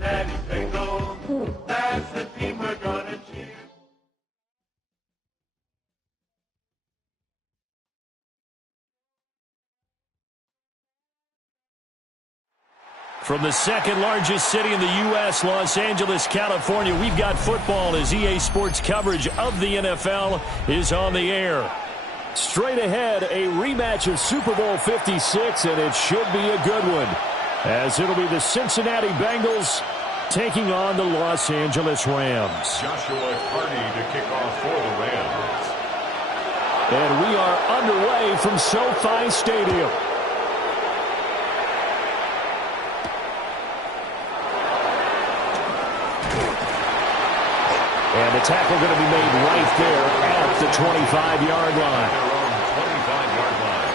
Daddy Bengals, that's the team we're gonna cheer. From the second largest city in the U.S., Los Angeles, California, we've got football as EA Sports coverage of the NFL is on the air. Straight ahead, a rematch of Super Bowl 56, and it should be a good one, as it'll be the Cincinnati Bengals taking on the Los Angeles Rams. Joshua Hardy to kick off for the Rams. And we are underway from SoFi Stadium. And the tackle going to be made right there at the 25-yard line. Their own 25-yard line.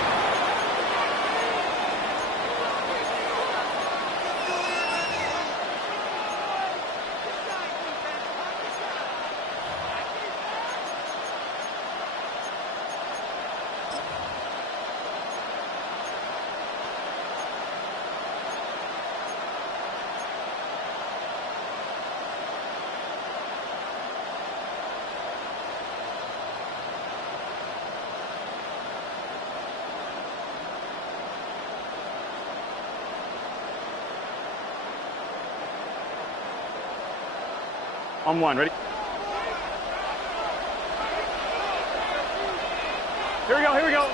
On one, ready? Here we go, here we go.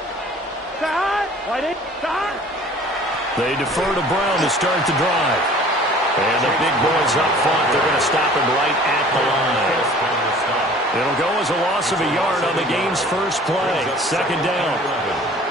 Side, right in, side. They defer to Brown to start the drive. And the big boys up front, they're going to stop him right at the line. It'll go as a loss of a yard on the game's first play. Second down.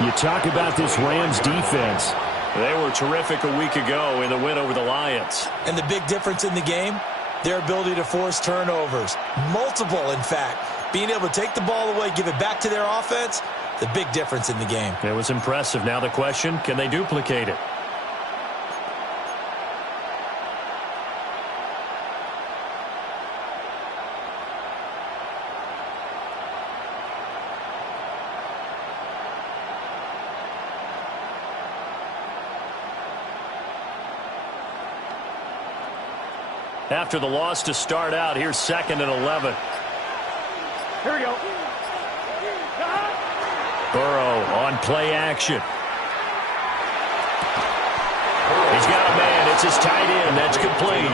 You talk about this Rams defense. They were terrific a week ago in the win over the Lions. And the big difference in the game? Their ability to force turnovers. Multiple, in fact. Being able to take the ball away, give it back to their offense, the big difference in the game. It was impressive. Now the question, can they duplicate it? After the loss to start out, here's 2nd and 11. Here we go. Burrow on play action. He's got a man. It's his tight end. That's complete.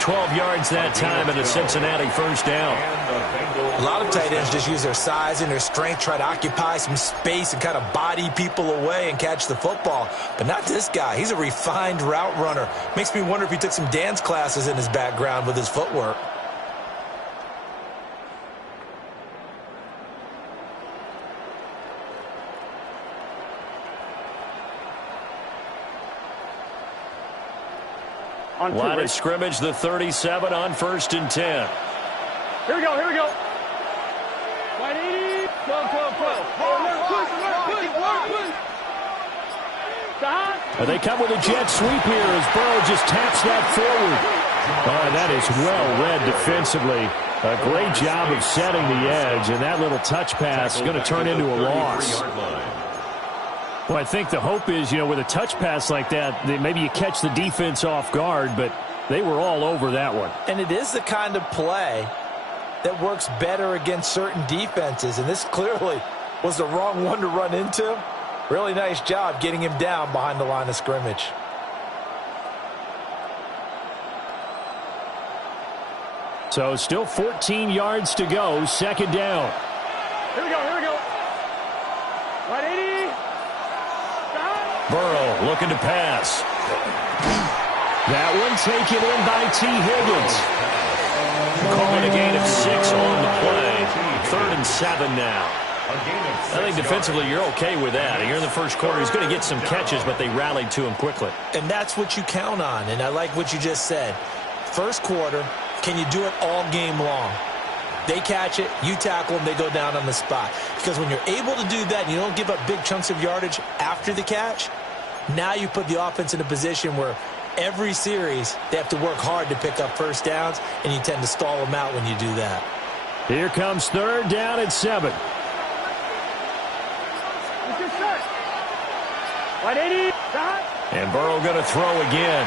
12 yards that time and a Cincinnati first down. A lot of tight ends just use their size and their strength, try to occupy some space and kind of body people away and catch the football. But not this guy. He's a refined route runner. Makes me wonder if he took some dance classes in his background with his footwork. Line of scrimmage, the 37 on 1st and 10. Here we go, here we go. 180, 12, 12, 12. They come with a jet sweep here as Burrow just taps that forward. Oh, that is well read defensively. A great job of setting the edge, and that little touch pass is going to turn into a loss. Well, I think the hope is, with a touch pass like that, maybe you catch the defense off guard, but they were all over that one. And it is the kind of play that works better against certain defenses, and this clearly was the wrong one to run into. Really nice job getting him down behind the line of scrimmage. So still 14 yards to go, second down. Here we go, here we go. Right 80. Burrow looking to pass. That one taken in by T. Higgins. Calling a gain of 6 on the play. 3rd and 7 now. I think defensively you're okay with that. Here in the first quarter, he's going to get some catches, but they rallied to him quickly. And that's what you count on, and I like what you just said. First quarter, can you do it all game long? They catch it, you tackle them, they go down on the spot. Because when you're able to do that and you don't give up big chunks of yardage after the catch, now you put the offense in a position where every series they have to work hard to pick up first downs, and you tend to stall them out when you do that. Here comes 3rd down and 7. Right 80. And Burrow going to throw again.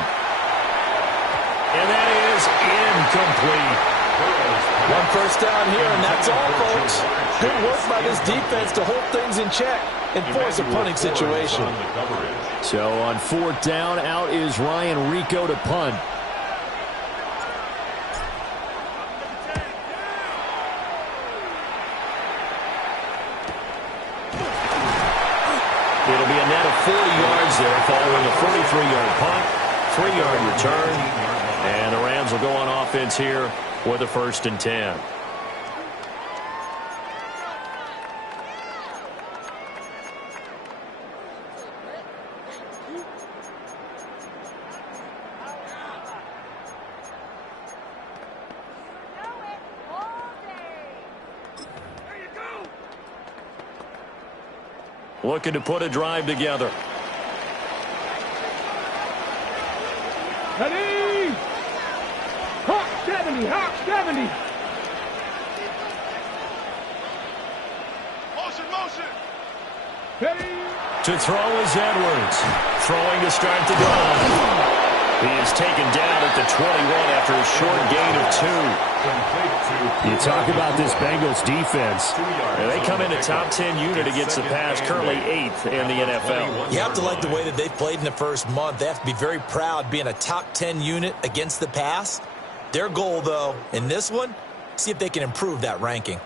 And that is incomplete. One first down here, and that's all, folks. Good work by this defense to hold things in check and force a punting situation. So on 4th down, out is Ryan Rico to punt. It'll be a net of 40 yards there following a 43-yard punt, 3-yard return, and the Rams will go on offense here with a 1st and 10. Looking to put a drive together. Ready! Hawk 70, Hawk 70. Motion. Ready! To throw is Edwards. Throwing to start the drive. He is taken down at the 21 after a short gain of 2. You talk about this Bengals defense. They come in a top 10 unit against the pass, currently 8th in the NFL. You have to like the way that they've played in the first month. They have to be very proud being a top 10 unit against the pass. Their goal, though, in this one, see if they can improve that ranking.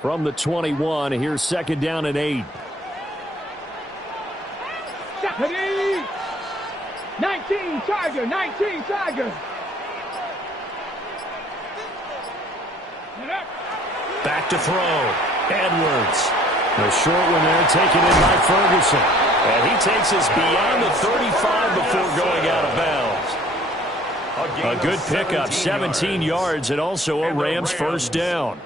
From the 21, here's 2nd down and 8. 19 Tiger, 19 Tiger. Back to throw. Edwards. The short one there taken in by Ferguson. And he takes us beyond the 35 before going out of bounds. A good pickup, 17 yards, and also a Rams first down.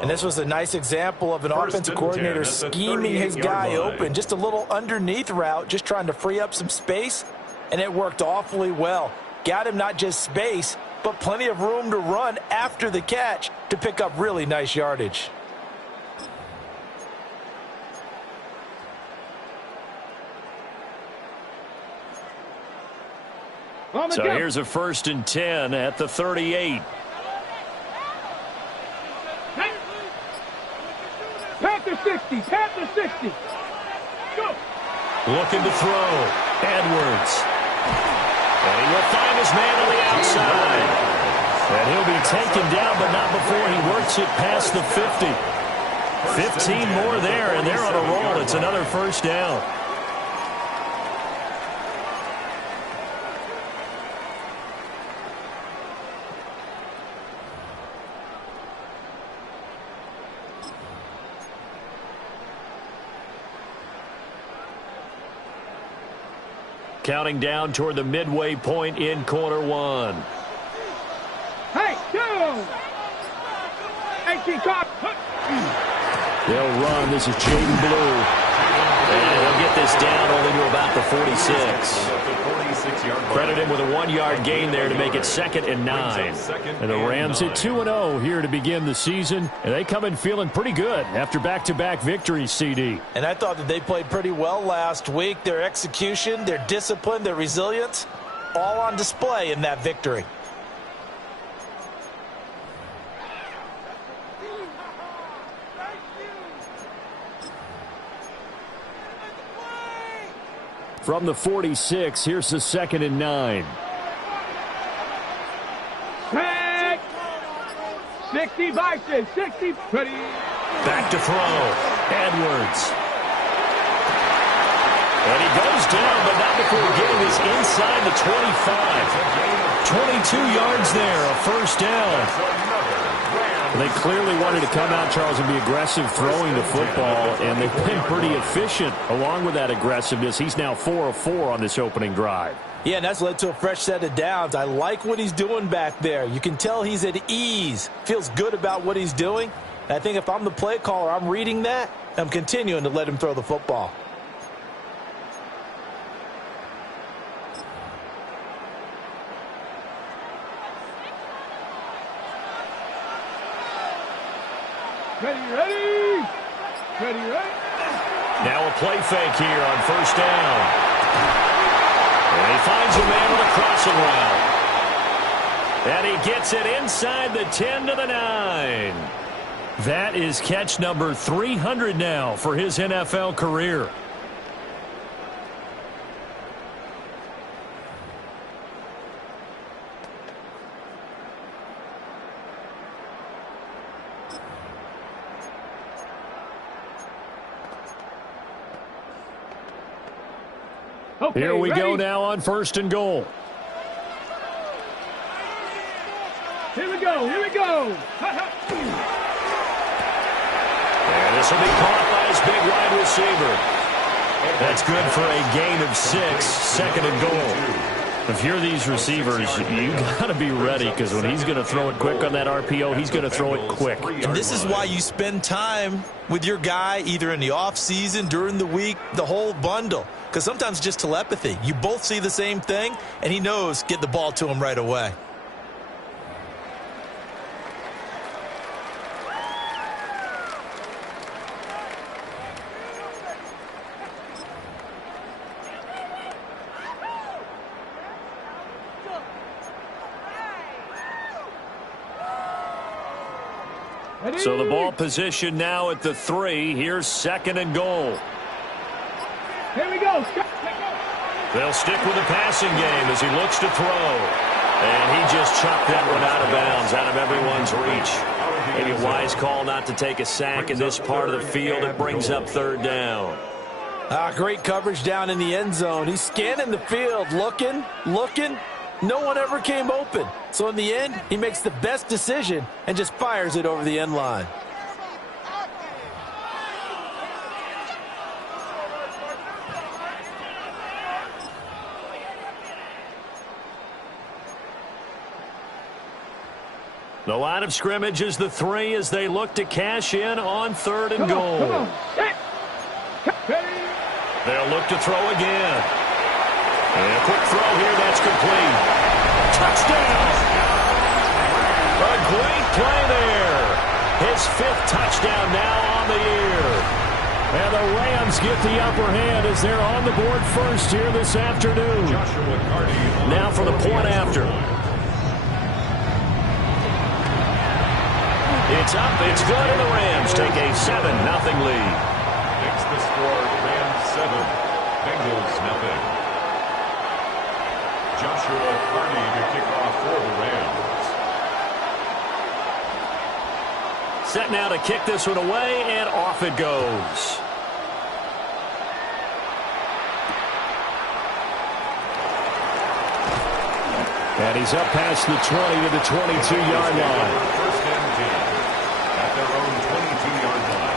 And this was a nice example of an offensive coordinator scheming his guy open. Just a little underneath route, just trying to free up some space, and it worked awfully well. Got him not just space, but plenty of room to run after the catch to pick up really nice yardage. So here's a 1st and 10 at the 38. Panther 60, Panther 60. Go. Looking to throw. Edwards. And he will find his man on the outside. And he'll be taken down, but not before he works it past the 50. 15 more there, and they're on a roll. It's another first down. Counting down toward the midway point in quarter one. Hey, go! 18 top. They'll run. This is Jaden Blue. And he'll get this down only to about the 46. Credit him with a 1-yard gain there to make it 2nd and 9. And the Rams at 2-0 here to begin the season. And they come in feeling pretty good after back-to-back victories, CD. And I thought that they played pretty well last week. Their execution, their discipline, their resilience, all on display in that victory. From the 46, here's the 2nd and 9. 60 Vikings, 60. Ready. Back to throw. Edwards. And he goes down, but not before getting this inside the 25. 22 yards there, a first down. They clearly wanted to come out, Charles, and be aggressive throwing the football, and they've been pretty efficient along with that aggressiveness. He's now 4 of 4 on this opening drive. Yeah, and that's led to a fresh set of downs. I like what he's doing back there. You can tell he's at ease, feels good about what he's doing. And I think if I'm the play caller, I'm reading that, I'm continuing to let him throw the football. Ready. Now a play fake here on first down. And he finds a man on a crossing route. And he gets it inside the 10 to the 9. That is catch number 300 now for his NFL career. Okay, here we ready? go now on first and goal. Here we go. And this will be caught by his big wide receiver. That's good for a gain of 6, 2nd and goal. If you're these receivers, you got to be ready, because when he's going to throw it quick on that RPO, he's going to throw it quick. And this is why you spend time with your guy either in the offseason, during the week, the whole bundle. Because sometimes just telepathy. You both see the same thing, and he knows get the ball to him right away. So the ball position now at the 3. Here's 2nd and goal. Here we go. They'll stick with the passing game as he looks to throw. And he just chucked that one out of bounds, out of everyone's reach. Maybe a wise call not to take a sack in this part of the field. It brings up 3rd down. Great coverage down in the end zone. He's scanning the field, looking. No one ever came open. So in the end, he makes the best decision and just fires it over the end line. The line of scrimmage is the 3 as they look to cash in on 3rd and goal. They'll look to throw again. And a quick throw here, that's complete. Touchdown! A great play there. His 5th touchdown now on the year. And the Rams get the upper hand as they're on the board first here this afternoon. Now for the point after. It's up, it's good, and the Rams take a 7-0 lead. Makes the score Rams 7, Bengals 0. Joshua Carney to kick off for the Rams. Set now to kick this one away, and off it goes. And he's up past the 20 to the 22-yard line. First and 10 at their own 22-yard line.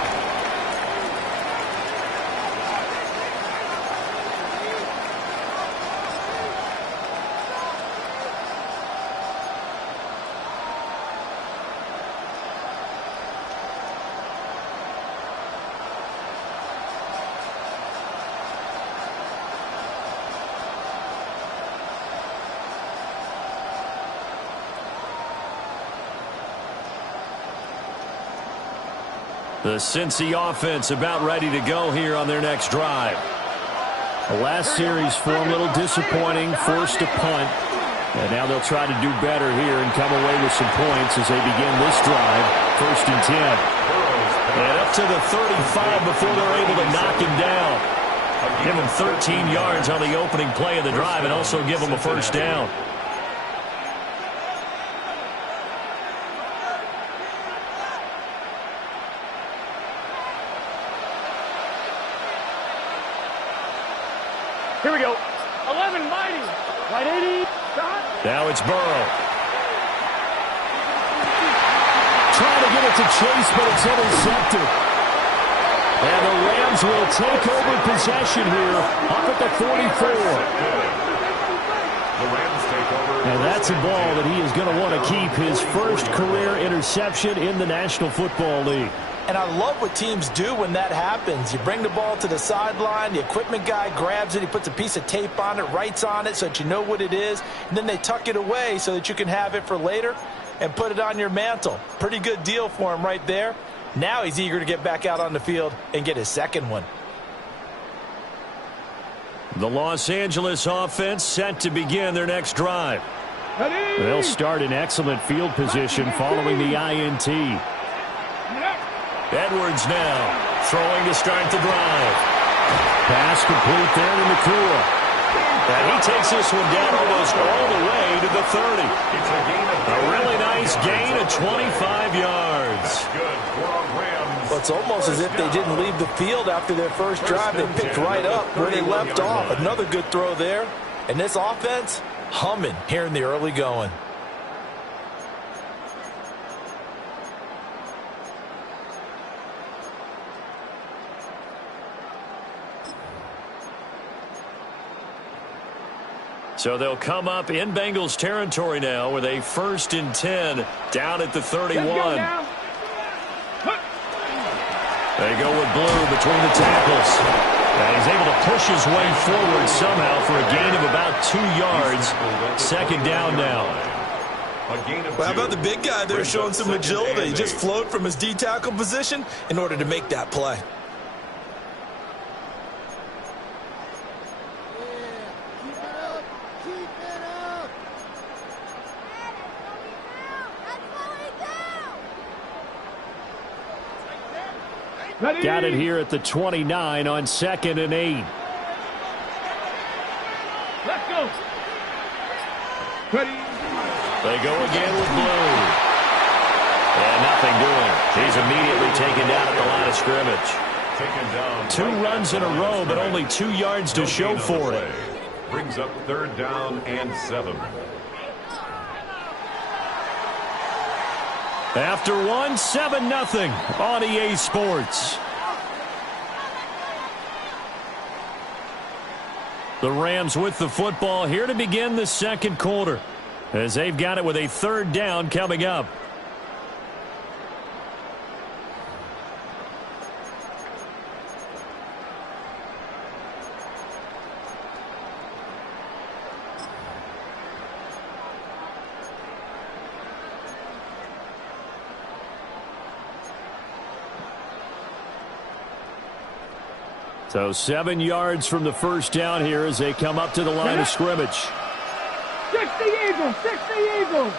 The Cincy offense about ready to go here on their next drive. The last series for a little disappointing, forced a punt. And now they'll try to do better here and come away with some points as they begin this drive. 1st and 10. And up to the 35 before they're able to knock him down. Give him 13 yards on the opening play of the drive and also give him a first down. Here we go. 11 mighty. Right 80. Shot. Now it's Burrow. Trying to get it to Chase, but it's intercepted. And the Rams will take over possession here up at the 44. And that's a ball that he is going to want to keep, his first career interception in the National Football League. And I love what teams do when that happens. You bring the ball to the sideline, the equipment guy grabs it, he puts a piece of tape on it, writes on it so that you know what it is, and then they tuck it away so that you can have it for later and put it on your mantle. Pretty good deal for him right there. Now he's eager to get back out on the field and get his second one. The Los Angeles offense set to begin their next drive. They'll start in excellent field position following the INT. Edwards now throwing to start the drive. Pass complete there to Nakua. And he takes this one down almost all the way to the 30. A really nice gain of 25 yards. Well, it's almost as if they didn't leave the field after their first drive. They picked right up where they left off. Another good throw there. And this offense humming here in the early going. So they'll come up in Bengals territory now with a 1st and 10 down at the 31. They go with Blue between the tackles. And he's able to push his way forward somehow for a gain of about 2 yards. 2nd down now. Well, how about the big guy there showing some agility? He just flowed from his D-tackle position in order to make that play. Got it here at the 29 on 2nd and 8. Let's go. Ready. They go again with Blue. And nothing doing. He's immediately taken down at the line of scrimmage. 2 runs in a row, but only 2 yards to show for it. Brings up 3rd down and 7. After 1, 7-0 on EA Sports. The Rams with the football here to begin the 2nd quarter, as they've got it with a 3rd down coming up. So 7 yards from the first down here as they come up to the line of scrimmage. 60 Eagles, 60 Eagles.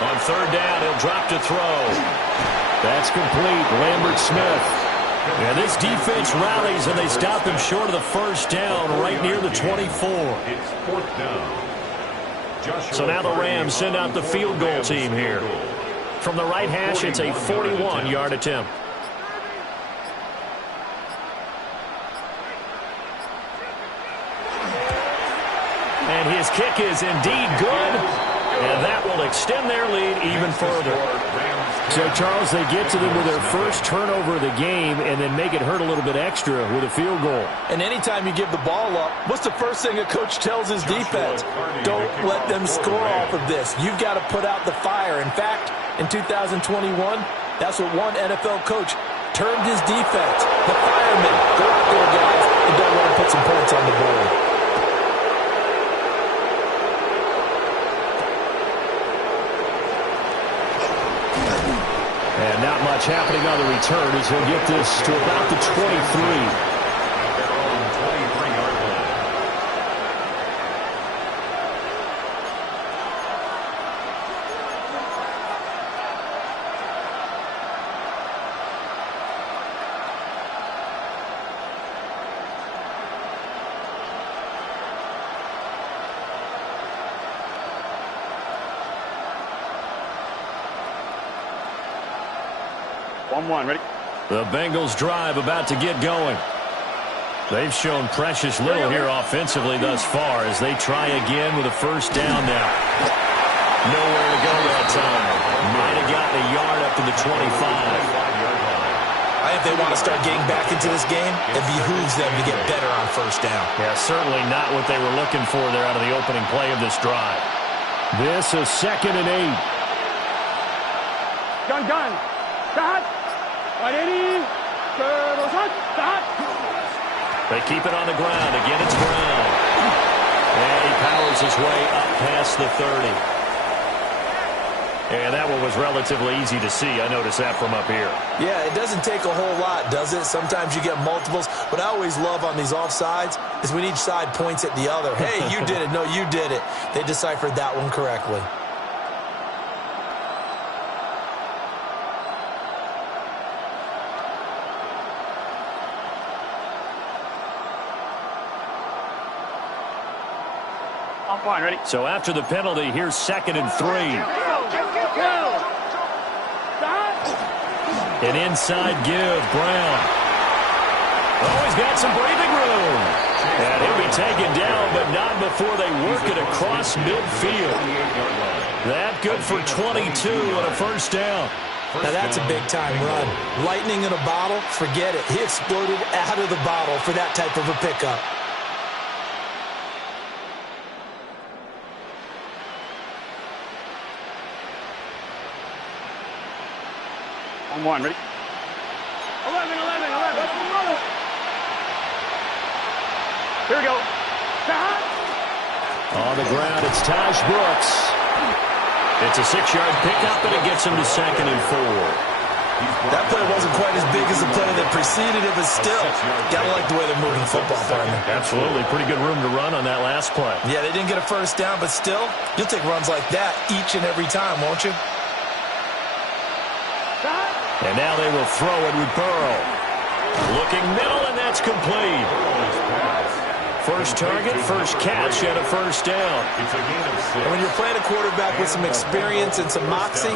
On 3rd down, he'll drop to throw. That's complete. Lambert Smith. And this defense rallies, and they stop him short of the first down right near the 24. It's 4th down. So now the Rams send out the field goal team here. From the right hash, it's a 41-yard attempt. And his kick is indeed good, and that will extend their lead even further. So, Charles, they get to them with their first turnover of the game and then make it hurt a little bit extra with a field goal. And anytime you give the ball up, what's the first thing a coach tells his defense? Don't let them score off of this. You've got to put out the fire. In fact, in 2021, that's what one NFL coach termed his defense. The firemen. Go out there, guys, and don't let them put some points on the board. not much happening on the return as he'll get this to about the 23. 1-1, ready? The Bengals drive about to get going. They've shown precious little here offensively thus far as they try again with a first down now. Nowhere to go that time. Might have gotten a yard up to the 25. I think they want to start getting back into this game. It behooves them to get better on first down. Yeah, certainly not what they were looking for there out of the opening play of this drive. This is 2nd and 8. Gun. Start. 180. Start. They keep it on the ground. Again, it's Brown. And he powers his way up past the 30. And that one was relatively easy to see. I noticed that from up here. Yeah, it doesn't take a whole lot, does it? Sometimes you get multiples. What I always love on these offsides is when each side points at the other. Hey, you did it. No, you did it. They deciphered that one correctly. I'm fine, ready? So after the penalty, here's 2nd and 3. An inside give, Brown. Oh, he's got some breathing room. And he'll be taken down, but not before they work it across midfield. That good for 22 and a first down. Now that's a big-time run. Lightning in a bottle, forget it. He exploded out of the bottle for that type of a pickup. On 1, ready? 11. Here we go. On the ground, it's Taj Brooks. It's a 6-yard pickup, and it gets him to 2nd and 4. That play wasn't quite as big as the play that preceded it, but still, gotta like the way they're moving the football, partner. Absolutely. Pretty good room to run on that last play. Yeah, they didn't get a first down, but still, you'll take runs like that each and every time, won't you? And now they will throw it with Burrow. Looking middle, and that's complete. First target, first catch, and a first down. And when you're playing a quarterback with some experience and some moxie,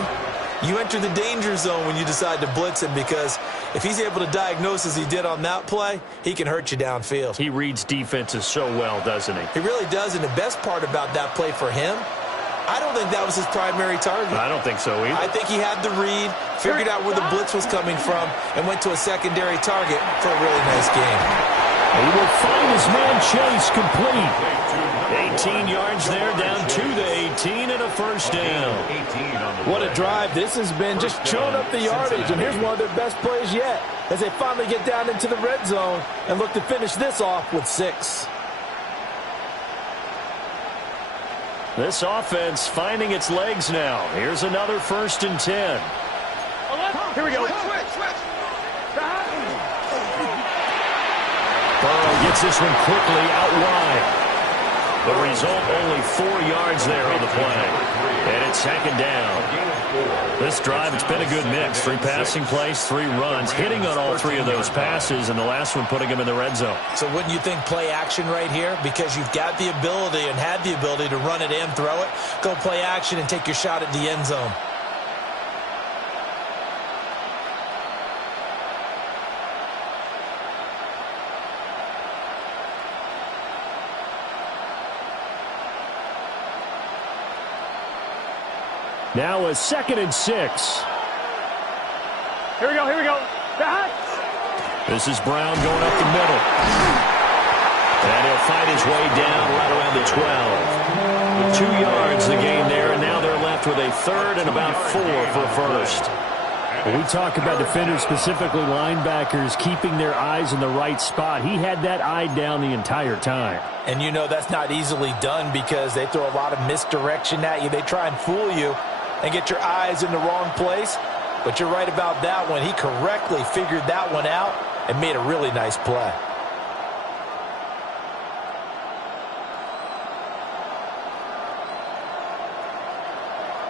you enter the danger zone when you decide to blitz him, because if he's able to diagnose as he did on that play, he can hurt you downfield. He reads defenses so well, doesn't he? He really does, and the best part about that play for him, I don't think that was his primary target. I don't think so either. I think he had the read, figured out where the blitz was coming from, and went to a secondary target for a really nice game. He will find his man Chase complete. 18 yards there, down to the 18 and a first down. What a drive this has been, just chewing up the yardage, and here's one of their best plays yet as they finally get down into the red zone and look to finish this off with 6. This offense finding its legs now. Here's another 1st and 10. Here we go. Burrow gets this one quickly out wide. The result, only 4 yards there on the play. And it's 2nd down. This drive, it's been a good mix. 3 passing plays, 3 runs, hitting on all 3 of those passes, and the last one putting him in the red zone. So wouldn't you think play action right here? Because you've got the ability and had the ability to run it and throw it. Go play action and take your shot at the end zone. Now a 2nd and 6. Here we go. This is Brown going up the middle. And he'll find his way down right around the 12. 2 yards the gain there, and now they're left with a 3rd and about 4 for a first. When we talk about defenders, specifically linebackers, keeping their eyes in the right spot, he had that eye down the entire time. And you know that's not easily done because they throw a lot of misdirection at you. They try and fool you and get your eyes in the wrong place. But you're right about that one. He correctly figured that one out and made a really nice play.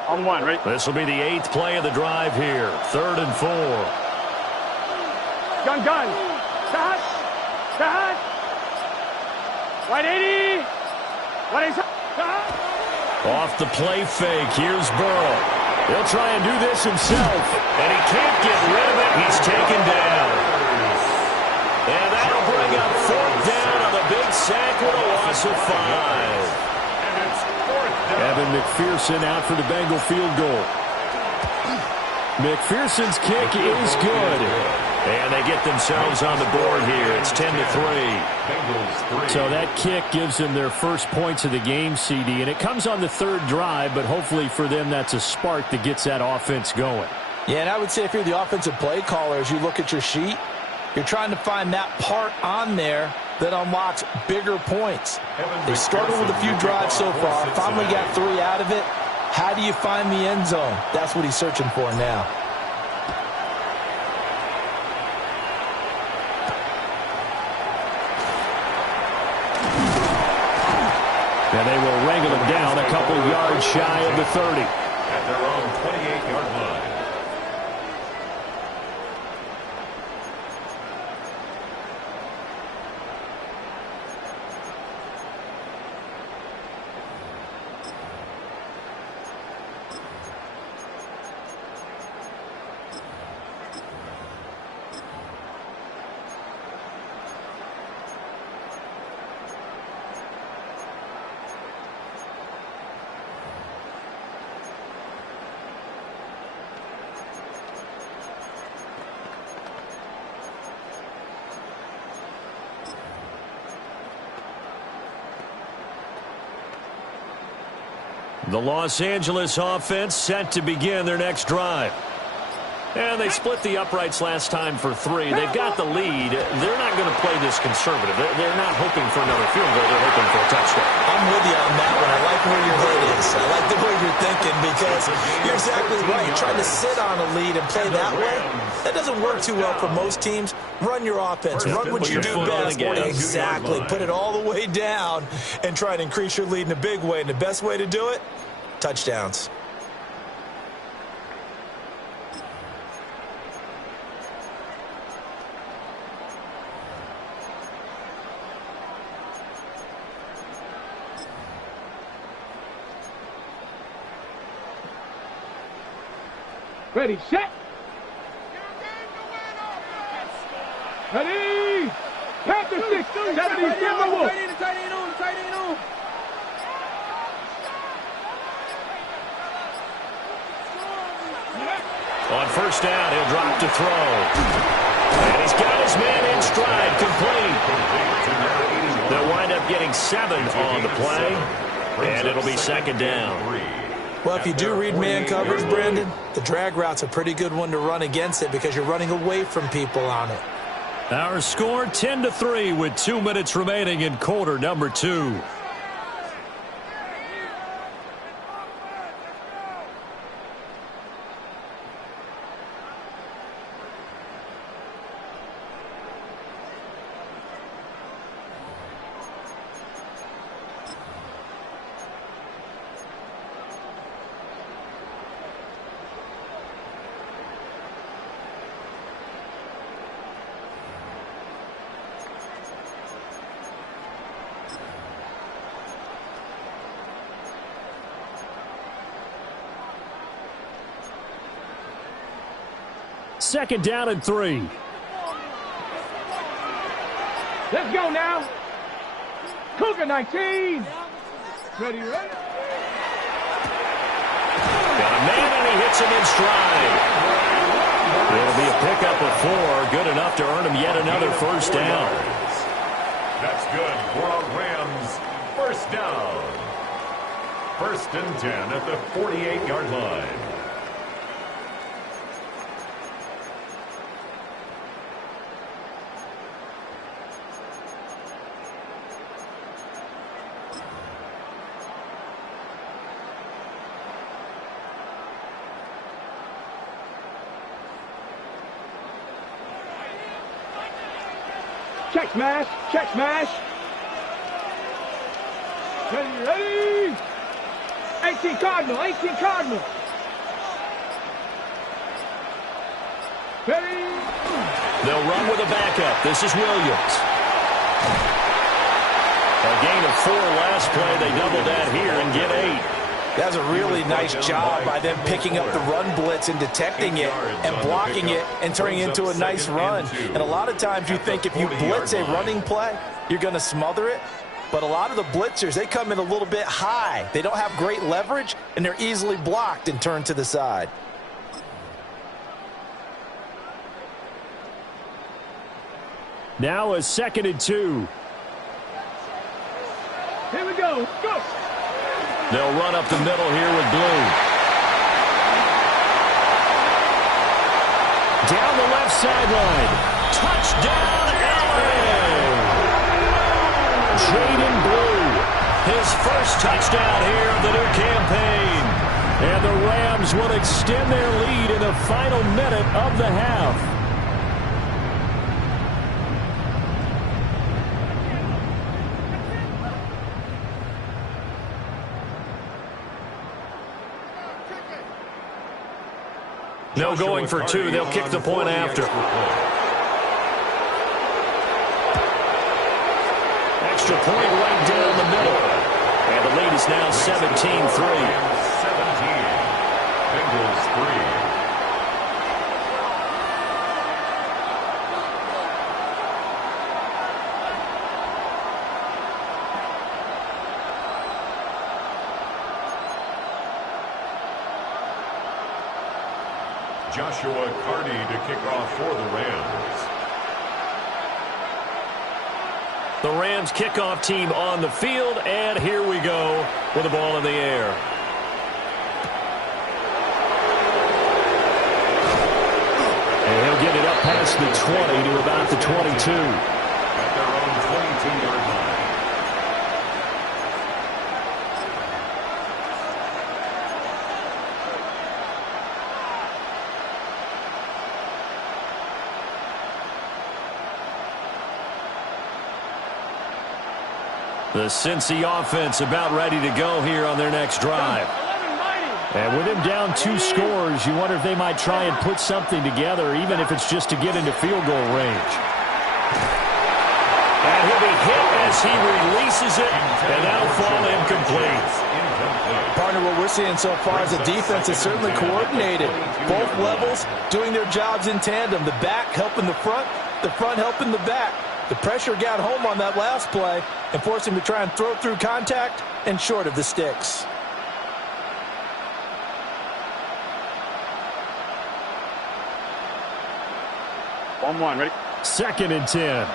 On one, right? This will be the 8th play of the drive here. 3rd and 4. Gun. Start. Wide 80. Wide 80. Start. Off the play fake. Here's Burrow. He'll try and do this himself. And he can't get rid of it. He's taken down. And that'll bring up 4th down on the big sack with a loss of 5. And Evan McPherson out for the Bengal field goal. McPherson's kick is good. And they get themselves on the board here. It's 10-3. So that kick gives them their first points of the game, CD. And it comes on the 3rd drive, but hopefully for them that's a spark that gets that offense going. Yeah, and I would say if you're the offensive play caller, as you look at your sheet, you're trying to find that part on there that unlocks bigger points. They struggled with a few drives so far, finally got 3 out of it. How do you find the end zone? That's what he's searching for now. And they will wrangle him down a couple yards shy of the 30. At their own 28-yard line. The Los Angeles offense set to begin their next drive. And they split the uprights last time for 3. They've got the lead. They're not going to play this conservative. They're not hoping for another field goal. They're hoping for a touchdown. I'm with you on that one. I like where your head is. I like the way you're thinking because you're exactly right. Trying to sit on a lead and play that way, that doesn't work too well for most teams. Run your offense. Run what you do best. Exactly. Put it all the way down and try and increase your lead in a big way. And the best way to do it, touchdowns. Ready, set. Ready. Panther 6, 70, Wolf. On 1st down, he'll drop to throw. And he's got his man in stride, complete. They'll wind up getting 7 on the play, and it'll be 2nd down. Well, if you do read man coverage, Brandon, the drag route's a pretty good one to run against it because you're running away from people on it. Our score 10-3 with 2 minutes remaining in quarter number 2. Second down and 3. Let's go now. Cougar 19. Ready. Got a man, and he hits him in stride. It'll be a pickup of 4. Good enough to earn him yet another 1st down. That's good for our Rams. 1st down. 1st and 10 at the 48-yard line. Check smash. Check smash. Ready. 18 Cardinal. 18 Cardinal. Ready. They'll run with a backup. This is Williams. A gain of 4 last play. They double that here and get 8. That's a really nice job by them picking up the run blitz and detecting it and blocking it and turning it into a nice run. And a lot of times you think if you blitz a running play, you're going to smother it. But a lot of the blitzers, they come in a little bit high. They don't have great leverage, and they're easily blocked and turned to the side. Now a 2nd and 2. Here we go. Go. They'll run up the middle here with Blue. Down the left sideline. Touchdown, Allen! Jaden Blue, his first touchdown here of the new campaign. And the Rams will extend their lead in the final minute of the half. No going for 2. They'll kick the point after. Extra point right down the middle. And the lead is now 17-3. 17. Bengals 3. Joshua Carty to kick off for the Rams. The Rams kickoff team on the field, and here we go with the ball in the air. And he'll get it up past the 20 to about the 22. At their own 22-yard line. The Cincy offense about ready to go here on their next drive. And with him down 2 scores, you wonder if they might try and put something together, even if it's just to get into field goal range. And he'll be hit as he releases it, and that'll fall incomplete. Partner, what we're seeing so far is the defense is certainly coordinated. Both levels doing their jobs in tandem. The back helping the front helping the back. The pressure got home on that last play and forced him to try and throw through contact and short of the sticks. On 1, ready? 2nd and 10.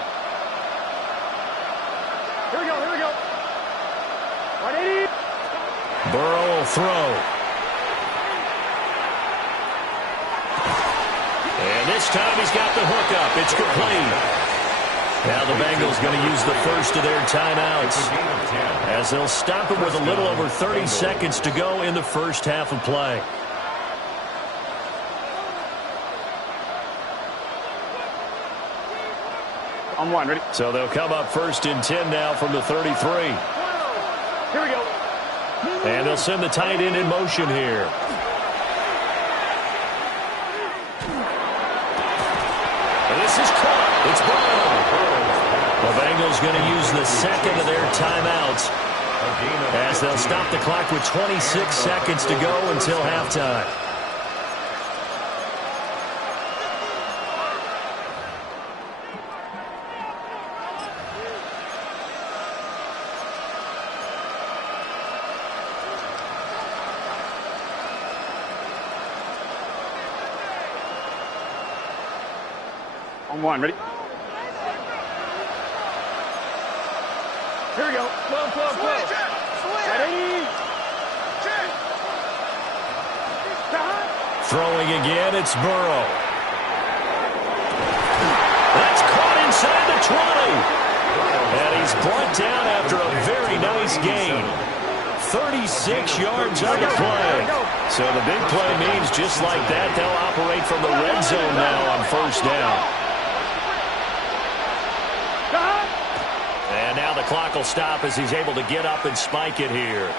Here we go. Here we go. 180. Burrow will throw. And this time he's got the hook up. It's complete. Now the Bengals going to use the first of their timeouts as they'll stop it with a little over 30 seconds to go in the first half of play. On 1, ready? So they'll come up 1st and 10 now from the 33. Here we go. And they'll send the tight end in motion here. And this is caught. It's Burrow. The Bengals going to use the second of their timeouts as they'll stop the clock with 26 seconds to go until halftime. On 1, ready? Here we go. Flow. Ready? Throwing again, it's Burrow. That's caught inside the 20. And he's brought down after a very nice gain. 36 yards on the play. So the big play means just like that, they'll operate from the red zone now on 1st down. And now the clock will stop as he's able to get up and spike it here.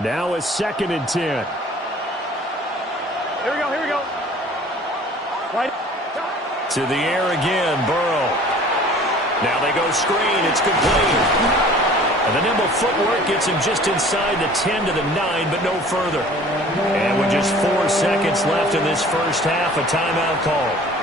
Now it's 2nd and 10. Here we go, here we go. Right. To the air again, Burrow. Now they go screen, it's complete. And the nimble footwork gets him just inside the 10 to the 9, but no further. And with just 4 seconds left in this first half, a timeout call.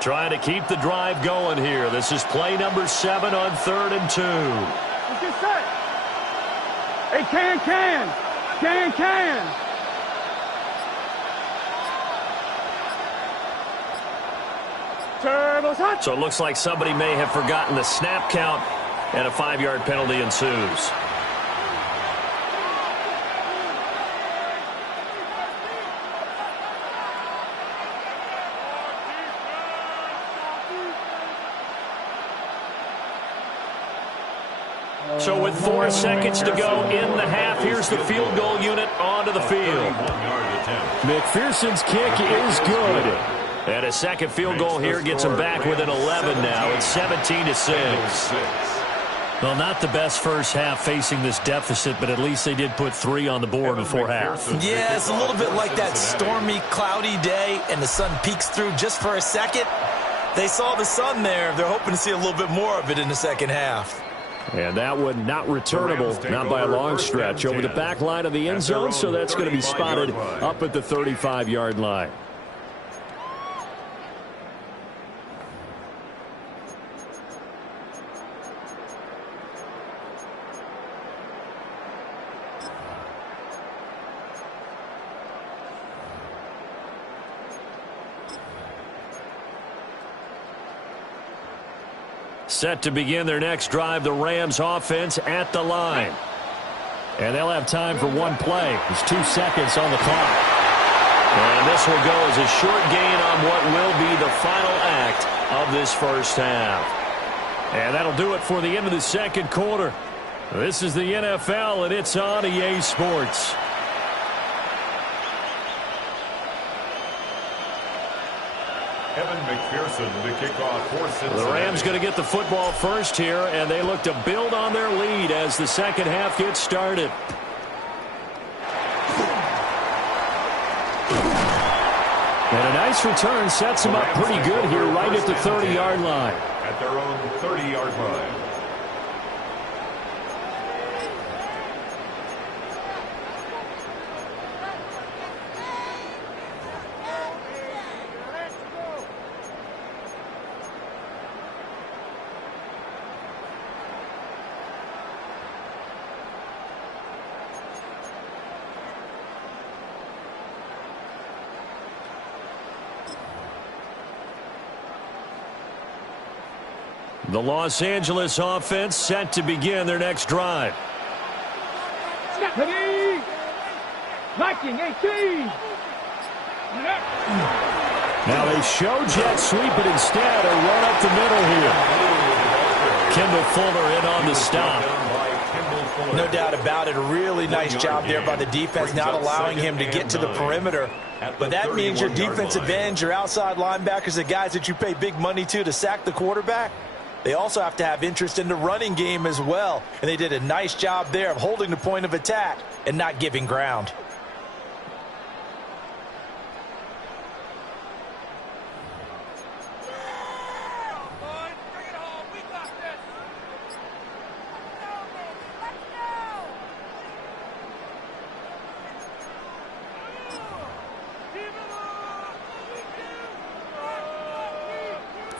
Trying to keep the drive going here. This is play number 7 on 3rd and 2. Let's get set. Hey, can. Turbo's hot. So it looks like somebody may have forgotten the snap count, and a 5-yard penalty ensues. So with 4 seconds to go in the half, here's the field goal unit onto the field. McPherson's kick is good. And a second field goal here gets him back within 11 now. It's 17-6. Well, not the best first half facing this deficit, but at least they did put 3 on the board before half. Yeah, it's a little bit like that stormy, cloudy day, and the sun peeks through just for a second. They saw the sun there. They're hoping to see a little bit more of it in the second half. And that one not returnable, not by a long stretch, over the back line of the end zone, so that's going to be spotted up at the 35-yard line. Set to begin their next drive, the Rams offense at the line. And they'll have time for one play. There's 2 seconds on the clock. And this will go as a short gain on what will be the final act of this first half. And that'll do it for the end of the second quarter. This is the NFL, and it's on EA Sports. Evan McPherson to kick off for Cincinnati. The Rams going to get the football first here, and they look to build on their lead as the second half gets started. And a nice return sets them up pretty good here right at the 30-yard line. At their own 30-yard line. The Los Angeles offense set to begin their next drive. Viking 18. Now they show jet sweep, but instead a run up the middle here. Kimball Fuller in on the stop. No doubt about it. A really nice job there by the defense, not allowing him to get to the perimeter. But that means your defensive ends, your outside linebackers, the guys that you pay big money to sack the quarterback, they also have to have interest in the running game as well. And they did a nice job there of holding the point of attack and not giving ground.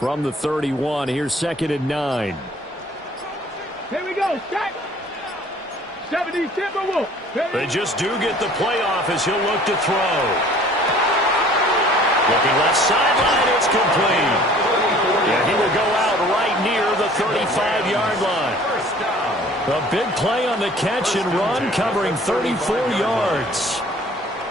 from the 31. Here's 2nd and 9. Here we go. Set. 70 Timberwolves. They just do get the playoff as he'll look to throw. Looking left sideline, it's complete. Yeah, he will go out right near the 35-yard line. A big play on the catch and run, covering 34 yards.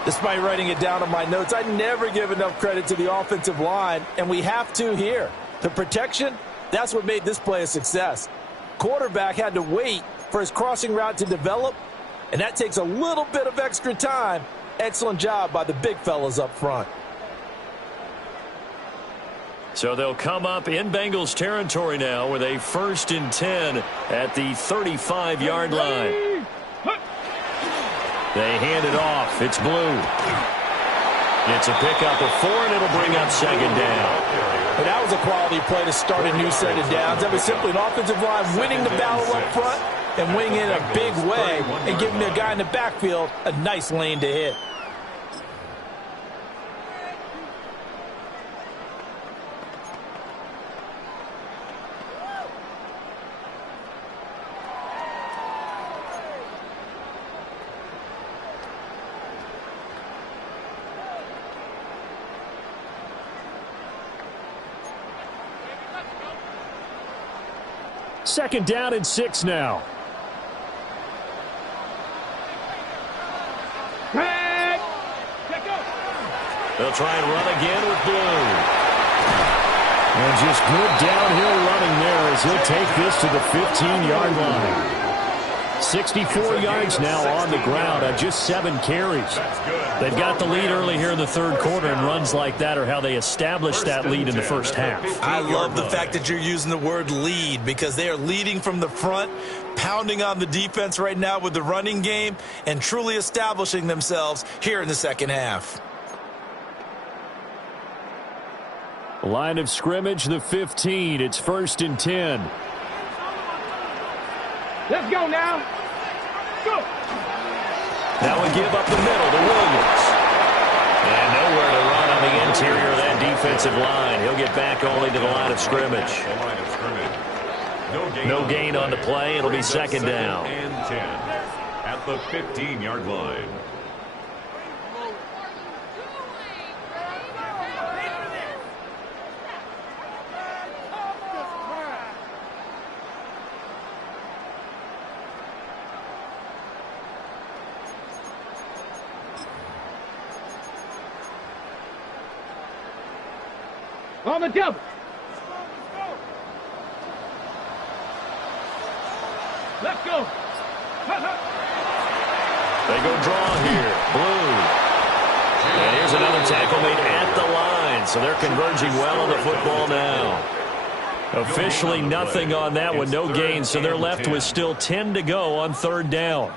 Despite writing it down on my notes, I never give enough credit to the offensive line, and we have to here. The protection, that's what made this play a success. Quarterback had to wait for his crossing route to develop, and that takes a little bit of extra time. Excellent job by the big fellas up front. So they'll come up in Bengals territory now with a 1st and 10 at the 35-yard line. They hand it off. It's Blue. It's a pickup of 4, and it'll bring up 2nd down. And that was a quality play to start a new set of downs. That was simply an offensive line winning the battle up front and winning it in a big way and giving the guy in the backfield a nice lane to hit. Second down and 6 now. They'll try and run again with Blue. And just good downhill running there as he'll take this to the 15-yard line. 64 yards now on the ground on just 7 carries. They've got the lead early here in the 3rd quarter, and runs like that are how they established that lead in the first half. I love the fact that you're using the word lead because they are leading from the front, pounding on the defense right now with the running game, and truly establishing themselves here in the second half. Line of scrimmage, the 15. It's 1st and 10. Let's go now. Go. Now we give up the middle to Williams. And nowhere to run on the interior of that defensive line. He'll get back only to the line of scrimmage. No gain on the play. It'll be 2nd down. And 10 at the 15-yard line. On the double. Let's go. They go draw here. Blue. And here's another tackle made at the line. So they're converging well on the football now. Officially nothing on that one. No gain. So they're left with still 10 to go on 3rd down.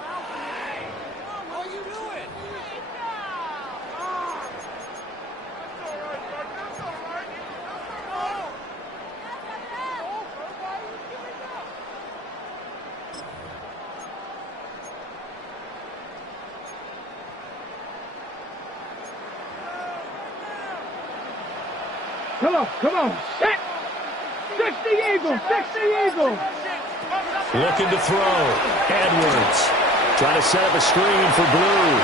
Come on. Set. 60 Eagles. 60 Eagles. Looking to throw. Edwards. Trying to set up a screen for Blue.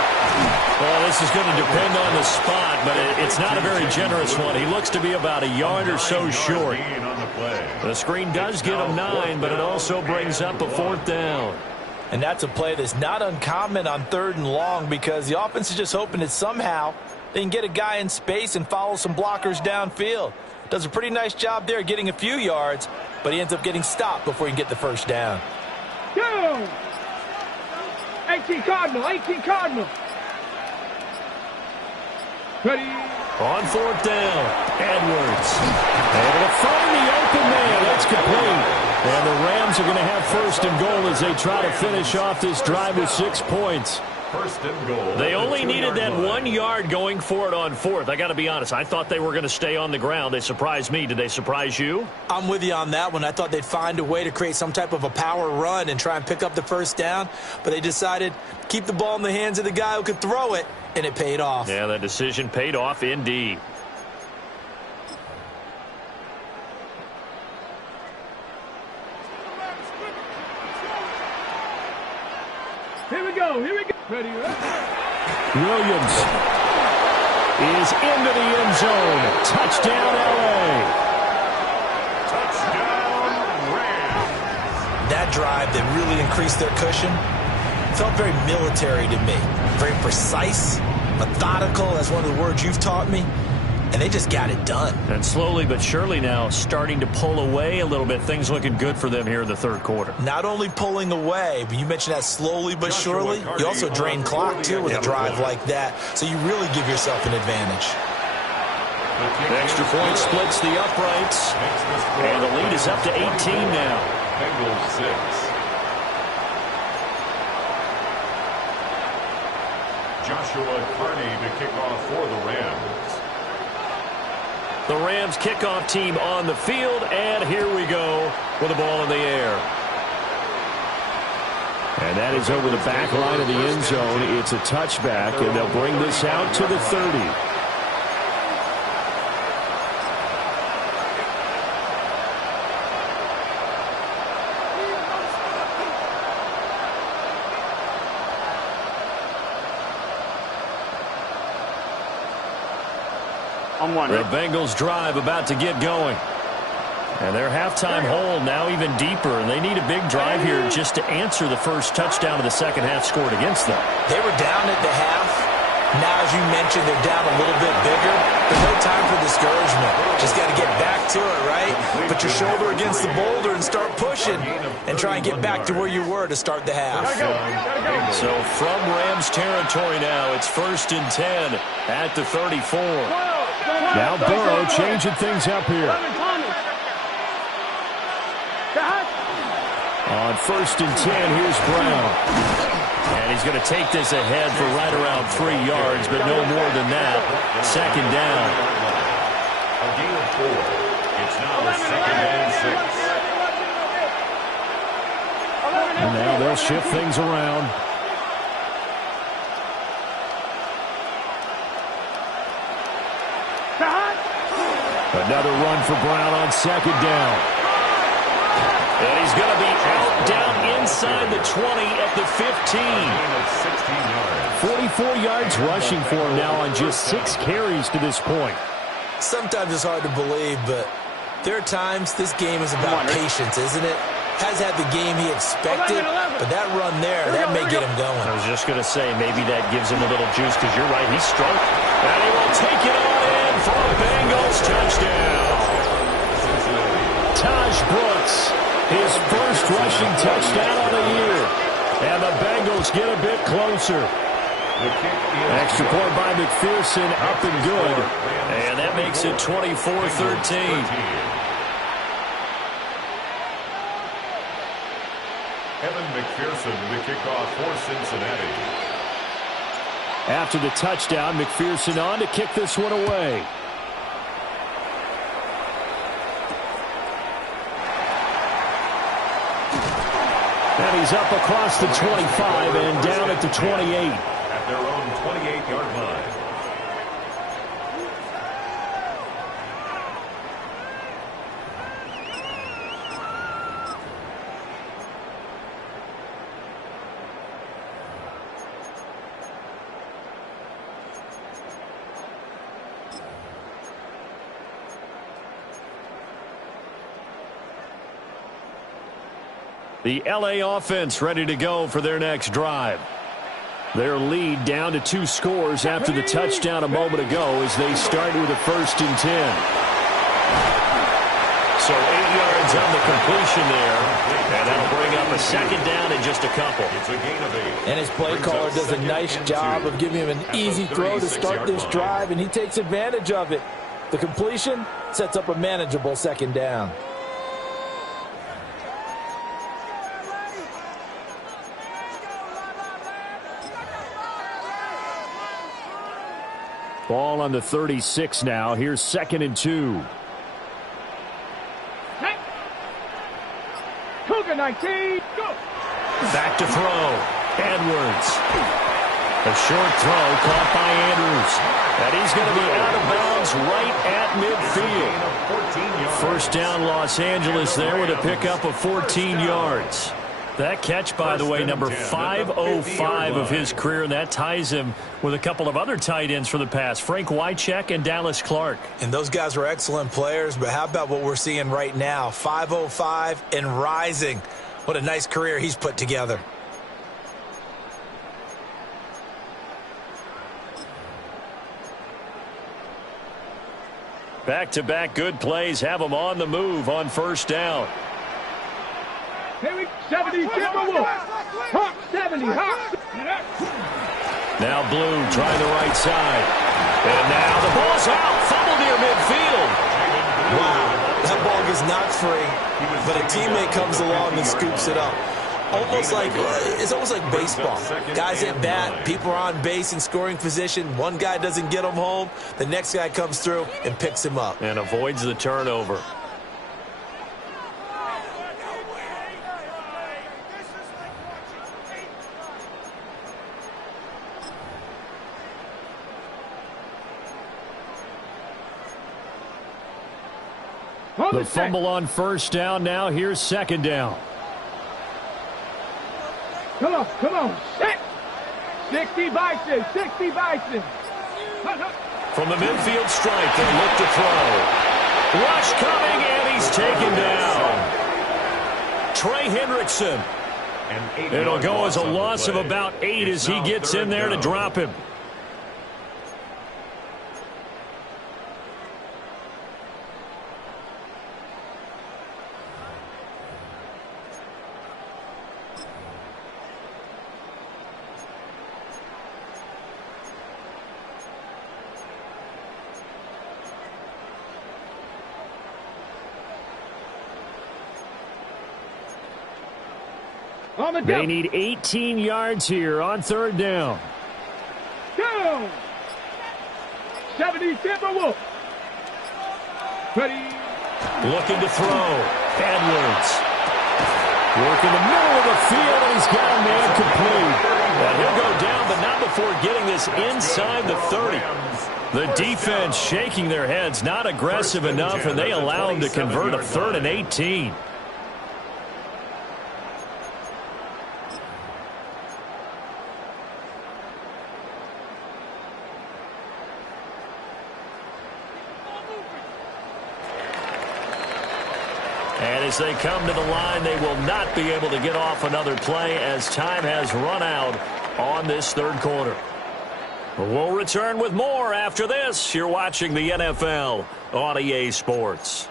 Well, this is going to depend on the spot, but it's not a very generous one. He looks to be about a yard or so short. The screen does get him 9, but it also brings up a 4th down. And that's a play that's not uncommon on 3rd and long because the offense is just hoping that somehow they can get a guy in space and follow some blockers downfield. Does a pretty nice job there getting a few yards, but he ends up getting stopped before he can get the 1st down. Go! 18 Cardinal, 18 Cardinal. Ready? On 4th down, Edwards. Able to find the open man. That's complete. And the Rams are going to have 1st and goal as they try to finish off this drive with 6 points. 1st and goal. They only needed that 1 yard going for it on 4th. I got to be honest. I thought they were going to stay on the ground. They surprised me. Did they surprise you? I'm with you on that one. I thought they'd find a way to create some type of a power run and try and pick up the 1st down, but they decided to keep the ball in the hands of the guy who could throw it, and it paid off. Yeah, that decision paid off indeed. Here we go. Ready, Williams is into the end zone. Touchdown, L.A. Touchdown, Rams. That drive that really increased their cushion felt very military to me. Very precise, methodical. That's one of the words you've taught me. And they just got it done. And slowly but surely now starting to pull away a little bit. Things looking good for them here in the third quarter. Not only pulling away, but you mentioned that slowly but surely. You also drain clock, too, with a drive like that. So you really give yourself an advantage. The extra point splits the uprights. And the lead is up to 18 now. Bengals 6. Joshua Carney to kick off for the Rams. The Rams kickoff team on the field, and here we go with the ball in the air. And that is over the back line of the end zone. It's a touchback, and they'll bring this out to the 30. The Bengals drive about to get going. And their halftime hold now even deeper. And they need a big drive here just to answer the first touchdown of the second half scored against them. They were down at the half. Now, as you mentioned, they're down a little bit bigger. There's no time for discouragement. Just got to get back to it, right? Put your shoulder against the boulder and start pushing. And try and get back to where you were to start the half. So from Rams territory now, it's 1st and 10 at the 34. Now Burrow changing things up here. On 1st and 10, here's Brown. And he's going to take this ahead for right around 3 yards, but no more than that. Second down. A gain of 4. It's now 2nd and 6. And now they'll shift things around. Another run for Brown on 2nd down. And he's going to be out down inside the 20 at the 15. 44 yards rushing for him now on just 6 carries to this point. Sometimes it's hard to believe, but there are times this game is about patience, isn't it? Has had the game he expected, but that run there, that may get him going. I was just going to say, maybe that gives him a little juice, because you're right, he's strong. And he will take it on in for a Bengals touchdown. Taj Brooks, his first rushing touchdown of the year. And the Bengals get a bit closer. Extra point by McPherson, up and good. And that makes it 24-13. Evan McPherson the kickoff for Cincinnati. After the touchdown, McPherson on to kick this one away. And he's up across the 25 and down at the 28. At their own 28-yard line. The L.A. offense ready to go for their next drive. Their lead down to 2 scores after the touchdown a moment ago as they start with a 1st and 10. So 8 yards on the completion there. And that'll bring up a 2nd down in just a couple. It's a gain of 8. And his play caller does a nice job of giving him an easy throw to start this drive, and he takes advantage of it. The completion sets up a manageable 2nd down. Ball on the 36 now. Here's 2nd and 2. Cougar 19, go! Back to throw. Edwards. A short throw caught by Andrews. And he's going to be out of bounds right at midfield. 1st down Los Angeles there with a pickup of 14 yards. That catch, by the way, number 505 of his career, and that ties him with a couple of other tight ends for the past, Frank Wycheck and Dallas Clark. And those guys were excellent players, but how about what we're seeing right now? 505 and rising. What a nice career he's put together. Back-to-back good plays have him on the move on first down. Here we 70, Timberwolves. Hawk 70, Hawk. Now Blue trying the right side. And now the ball's out. Fumble near midfield. Wow, that ball gets knocked free, but a teammate comes along and scoops it up. It's almost like baseball. Guys at bat, people are on base in scoring position. One guy doesn't get him home. The next guy comes through and picks him up. And avoids the turnover. The fumble on first down. Now here's second down. Come on. Set. 60 Bison, 60 Bison. From the midfield stripe, they look to throw. Rush coming, and he's taken down. Trey Hendrickson. It'll go as a loss of about 8 as he gets in there to drop him. They need 18 yards here on third down. Down. 70 Timberwolves. Ready. Looking to throw. Edwards. Working the middle of the field, and he's got a man complete. And he'll go down, but not before getting this inside the 30. The defense shaking their heads, not aggressive enough, and they allow him to convert a 3rd and 18. And as they come to the line, they will not be able to get off another play as time has run out on this third quarter. We'll return with more after this. You're watching the NFL on EA Sports.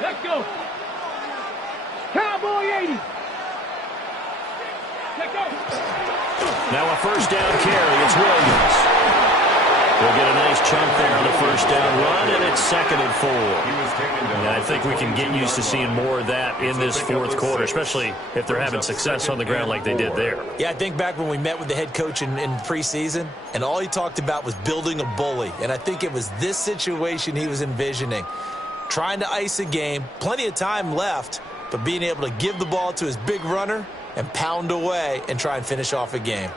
Let's go. Cowboy 80. Let's go. Now a first down carry. It's Williams. We'll get a nice chunk there on the first down run, and it's 2nd and 4. And I think we can get used to seeing more of that in this fourth quarter, especially if they're having success on the ground like they did there. Yeah, I think back when we met with the head coach in preseason, and all he talked about was building a bully. And I think it was this situation he was envisioning. Trying to ice a game, plenty of time left, but being able to give the ball to his big runner and pound away and try and finish off a game.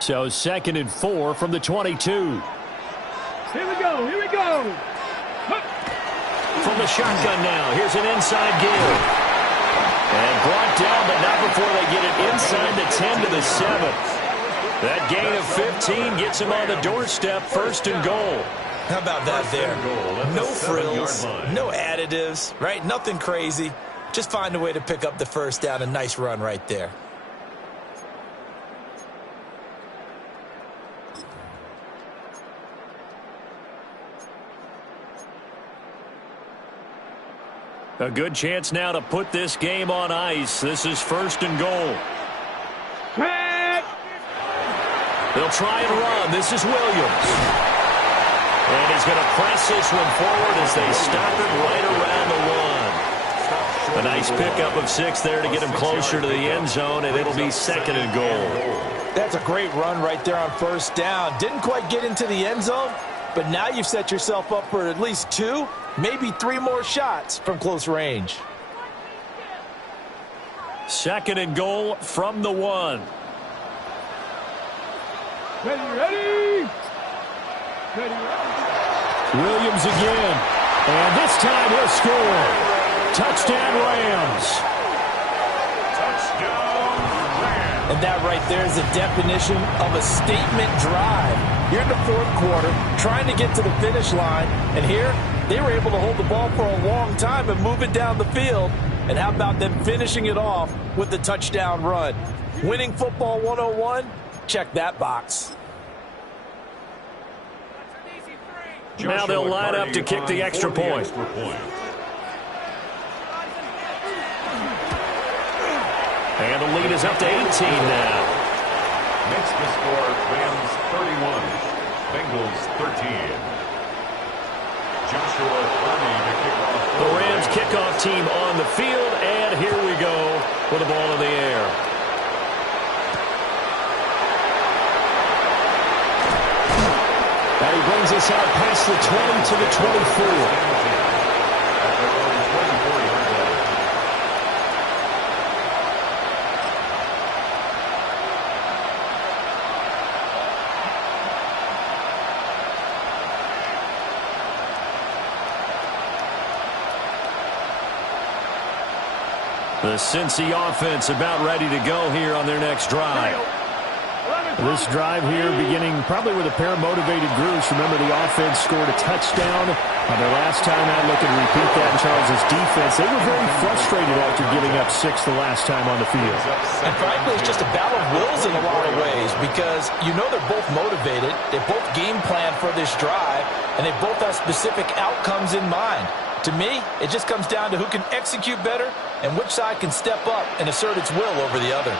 So 2nd and 4 from the 22. Here we go. Here we go. From the shotgun now. Here's an inside give. And brought down, but not before they get it inside the 10 to the 7. That gain of 15 gets him on the doorstep, 1st and goal. How about that there? No frills, no additives, right? Nothing crazy. Just find a way to pick up the first down. A nice run right there. A good chance now to put this game on ice. This is 1st and goal. They'll try and run. This is Williams. And he's going to press this one forward as they stop it right around the 1. A nice pickup of 6 there to get him closer to the end zone, and it'll be 2nd and goal. That's a great run right there on 1st down. Didn't quite get into the end zone, but now you've set yourself up for at least 2, maybe 3 more shots from close range. 2nd and goal from the 1. Ready. Williams again. And this time he'll score. Touchdown, Rams. Touchdown, Rams. And that right there is a definition of a statement drive. You're in the 4th quarter, trying to get to the finish line. And here, they were able to hold the ball for a long time and move it down the field. And how about them finishing it off with the touchdown run? Winning football 101? Check that box. Now they'll line up to kick the extra point. And the lead is up to 18 now. Makes the score Rams 31, Bengals 13. Joshua Ernie to kick off. The Rams kickoff team on the field, and here we go with the ball in the air. Now he brings us out past the 20 to the 24. The Cincy offense about ready to go here on their next drive. This drive here beginning probably with a pair of motivated groups. Remember, the offense scored a touchdown on their last time out. Look and repeat that in Charles's defense. They were very frustrated after giving up 6 the last time on the field. And frankly, it's just a battle of wills in a lot of ways because you know they're both motivated. They both game plan for this drive, and they both have specific outcomes in mind. To me, it just comes down to who can execute better and which side can step up and assert its will over the other.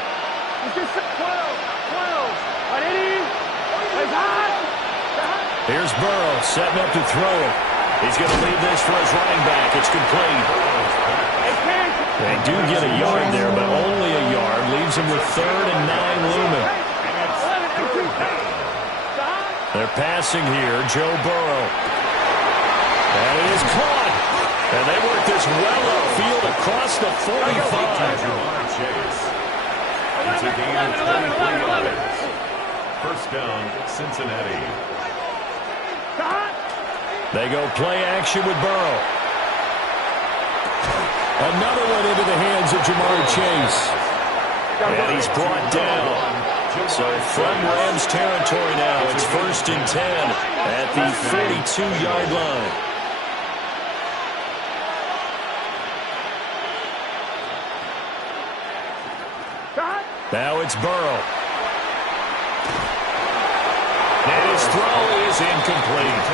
Here's Burrow setting up to throw. He's going to leave this for his running back. It's complete. They do get a yard there, but only a yard. Leaves him with 3rd and 9 looming. They're passing here. Joe Burrow. And it is caught. And they work this well upfield across the 45. It's a gain of 23 yards. 1st down, Cincinnati. They go play action with Burrow. Another one into the hands of Jamar Chase. And he's brought down. So from Rams territory now, it's 1st and 10 at the 42-yard line. Now it's Burrow. And his throw is incomplete.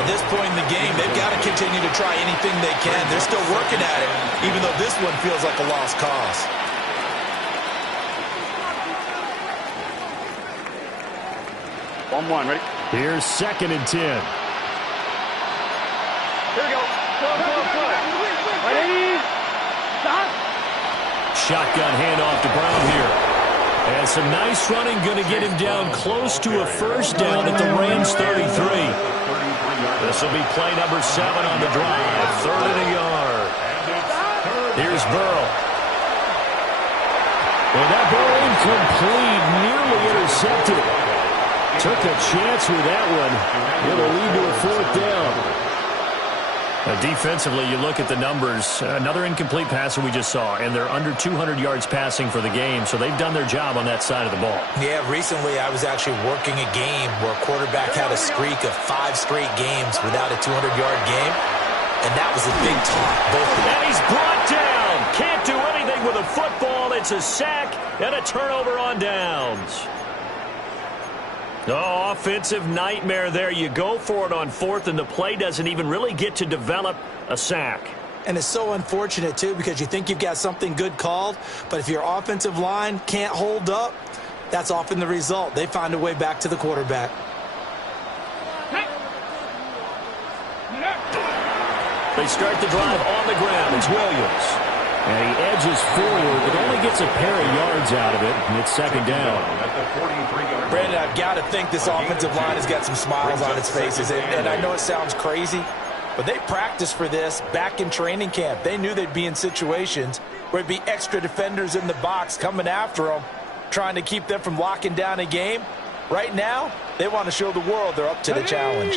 At this point in the game, they've got to continue to try anything they can. They're still working at it, even though this one feels like a lost cause. Ready? Here's 2nd and 10. Here we go. Ready? Stop. Shotgun handoff to Brown here. And some nice running, going to get him down close to a 1st down at the Rams 33. This will be play number 7 on the drive. 3rd and a yard. Here's Burrow. And that ball incomplete, nearly intercepted. Took a chance with that one. It'll lead to a 4th down. Defensively, you look at the numbers. Another incomplete passer we just saw, and they're under 200 yards passing for the game, so they've done their job on that side of the ball. Yeah, recently I was actually working a game where a quarterback had a streak of 5 straight games without a 200-yard game, and that was a big talk. And he's brought down. Can't do anything with a football. It's a sack and a turnover on downs. Oh, offensive nightmare there. You go for it on 4th, and the play doesn't even really get to develop a sack. And it's so unfortunate, too, because you think you've got something good called, but if your offensive line can't hold up, that's often the result. They find a way back to the quarterback. They start the drive on the ground. It's Williams. And he edges forward, but only gets a pair of yards out of it, and it's second down. Brandon, I've got to think this offensive line has got some smiles on its faces. And I know it sounds crazy, but they practiced for this back in training camp. They knew they'd be in situations where it'd be extra defenders in the box coming after them, trying to keep them from locking down a game. Right now, they want to show the world they're up to the challenge.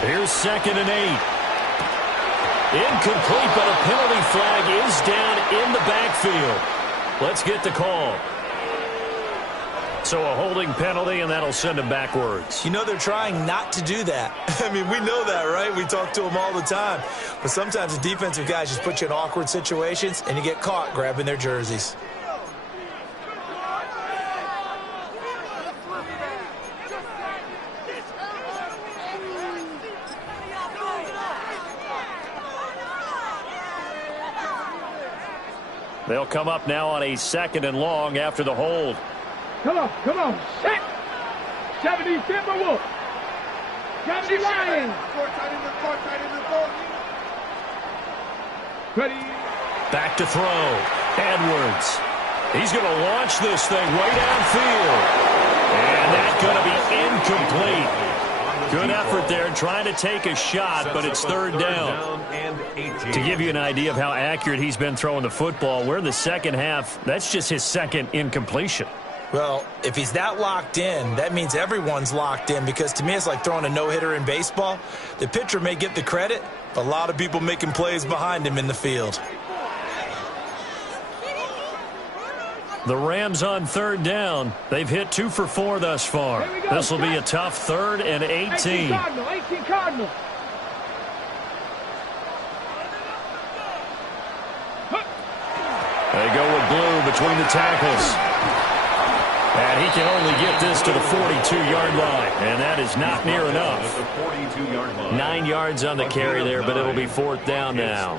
Here's 2nd and 8. Incomplete, but a penalty flag is down in the backfield. Let's get the call. So a holding penalty, and that'll send him backwards. You know, they're trying not to do that. I mean, we know that, right? We talk to them all the time. But sometimes the defensive guys just put you in awkward situations, and you get caught grabbing their jerseys. They'll come up now on a 2nd and long after the hold. Come on, set. 70 Timberwolves. 70 Lions. Ready. Back to throw. Edwards. He's going to launch this thing way downfield. And that's going to be incomplete. Good effort there trying to take a shot, but it's 3rd down. To give you an idea of how accurate he's been throwing the football, we're in the second half. That's just his 2nd incompletion. Well, if he's that locked in, that means everyone's locked in, because to me it's like throwing a no-hitter in baseball. The pitcher may get the credit, but a lot of people making plays behind him in the field. The Rams on 3rd down. They've hit 2 for 4 thus far. This will be a tough 3rd and 18. 18 Cardinal. They go with Blue between the tackles. And he can only get this to the 42-yard line. And that is not near enough. 9 yards on the carry there, but it'll be 4th down now.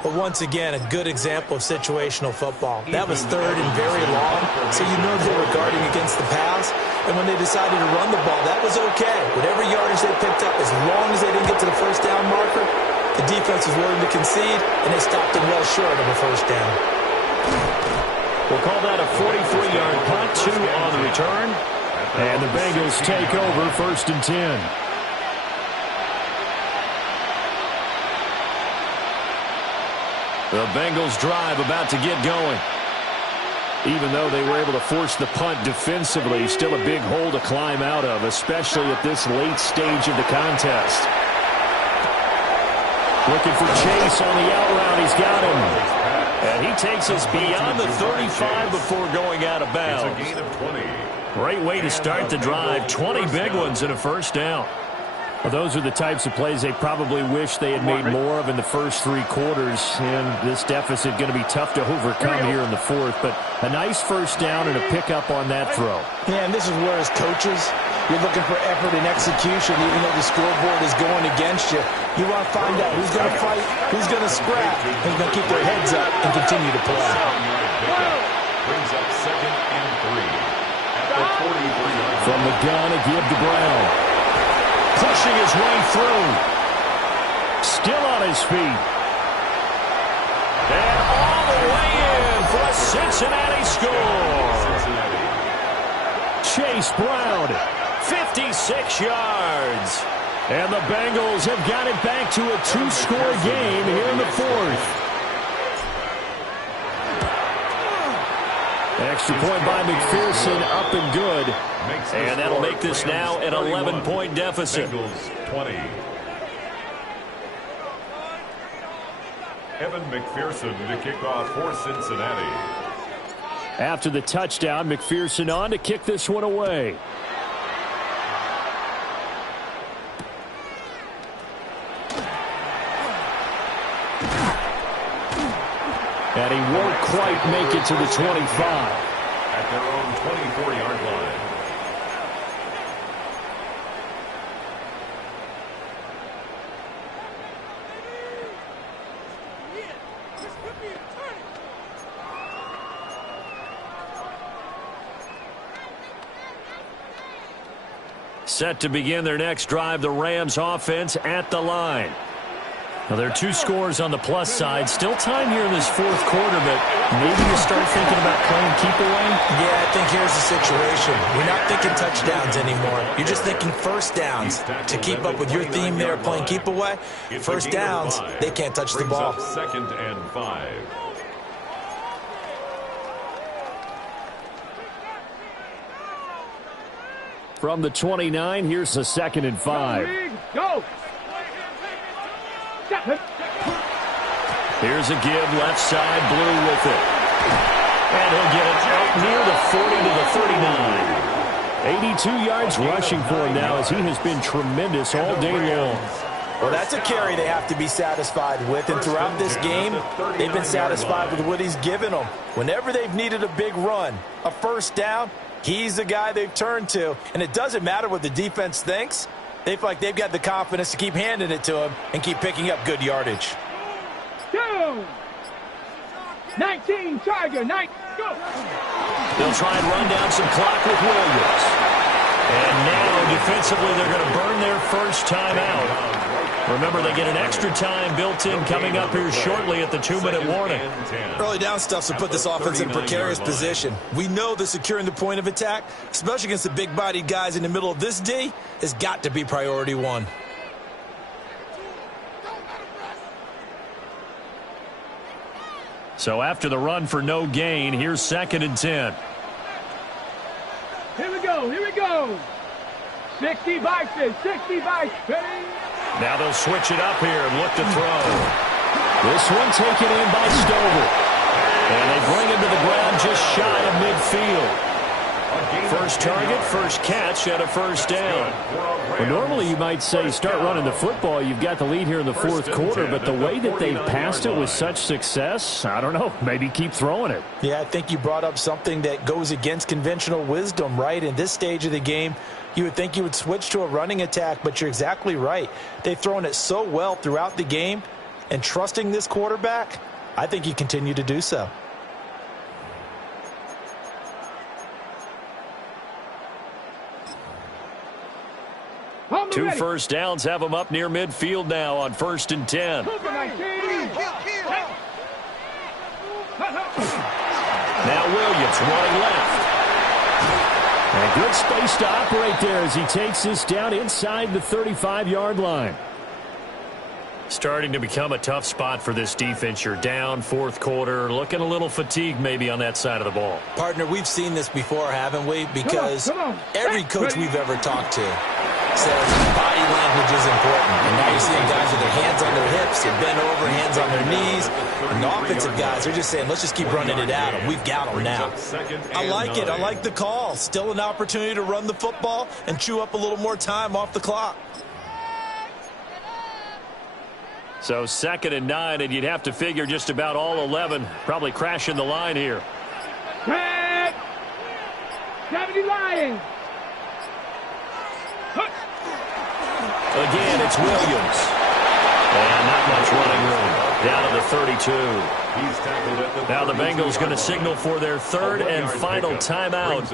But once again, a good example of situational football. That was 3rd and very long, so you know they were guarding against the pass. And when they decided to run the ball, that was okay. Whatever yardage they picked up, as long as they didn't get to the 1st down marker, the defense was willing to concede, and they stopped them well short of a 1st down. We'll call that a 43-yard punt, 2 on the return. And the Bengals take over 1st and 10. The Bengals drive about to get going. Even though they were able to force the punt defensively, still a big hole to climb out of, especially at this late stage of the contest. Looking for Chase on the out route. He's got him. And he takes us beyond the 35 before going out of bounds. It's a gain of 20. Great way to start the drive. 20 big ones and a 1st down. Well, those are the types of plays they probably wish they had made more of in the first 3 quarters. And this deficit going to be tough to overcome here in the 4th. But a nice 1st down and a pickup on that throw. Yeah, and this is where, as coaches, you're looking for effort and execution, even though the scoreboard is going against you. You want to find out who's going to fight, who's going to scrap, who's going to keep their heads up and continue to play. Brings up 2nd and 3 at the 43-yard. From the gun, a give to Brown. Pushing his way through. Still on his feet. And all the way in for a Cincinnati score. Chase Brown. 56 yards. And the Bengals have got it back to a 2-score game here in the 4th. Extra point by McPherson, up and good. And that'll make this now an 11-point deficit. Bengals 20. Evan McPherson to kick off for Cincinnati. After the touchdown, McPherson on to kick this one away. And he won't quite make it to the 25. At their own 24-yard line. Set to begin their next drive, the Rams offense at the line. Now, there are 2 scores on the plus side. Still time here in this fourth quarter, but maybe you start thinking about playing keep away? Yeah, I think here's the situation. You're not thinking touchdowns anymore. You're just thinking first downs. To keep up with your theme there, playing keep away, first downs, they can't touch the ball. 2nd and 5. From the 29, here's the 2nd and 5. Go! Here's a give, left side, Blue with it. And he'll get it out near the 40 to the 39. 82 yards rushing for him now as he has been tremendous all day long. Well, that's a carry they have to be satisfied with, and throughout this game, they've been satisfied with what he's given them. Whenever they've needed a big run, a first down, he's the guy they've turned to. And it doesn't matter what the defense thinks. They feel like they've got the confidence to keep handing it to him and keep picking up good yardage. 19, Tiger, 9, go! They'll try and run down some clock with Williams. And now, defensively, they're going to burn their first time out. Remember, they get an extra time built in coming up here shortly at the 2-minute warning. Early down stuff to put this offense in precarious position. We know that securing the point of attack, especially against the big-bodied guys in the middle of this D, has got to be priority 1. So after the run for no gain, here's 2nd and 10. Here we go, here we go! 60 Bison, 60 Bison, ready? Now they'll switch it up here and look to throw. This one taken in by Stover. And they bring him to the ground just shy of midfield. First target, first catch, and a first down. Well, normally you might say start running the football. You've got the lead here in the fourth quarter, but the way that they've passed it with such success, I don't know, maybe keep throwing it. Yeah, I think you brought up something that goes against conventional wisdom, right? In this stage of the game, you would think you would switch to a running attack, but you're exactly right. They've thrown it so well throughout the game, and trusting this quarterback, I think you continue to do so. Two first downs have them up near midfield now on 1st and 10. Now Williams running left. A good space to operate there as he takes this down inside the 35-yard line. Starting to become a tough spot for this defense. You're down, fourth quarter, looking a little fatigued maybe on that side of the ball. Partner, we've seen this before, haven't we? Because every coach we've ever talked to says body language is important. And now you're seeing guys with their hands on their hips, they're bent over, hands on their knees. And the offensive guys are just saying, let's just keep running it at them. We've got them now. I like it. I like the call. Still an opportunity to run the football and chew up a little more time off the clock. So 2nd and 9, and you'd have to figure just about all 11 probably crashing the line here. Red! 70 Lions! Again, it's Williams. And not much running room. Down to the 32. Now the Bengals going to signal for their 3rd and final timeout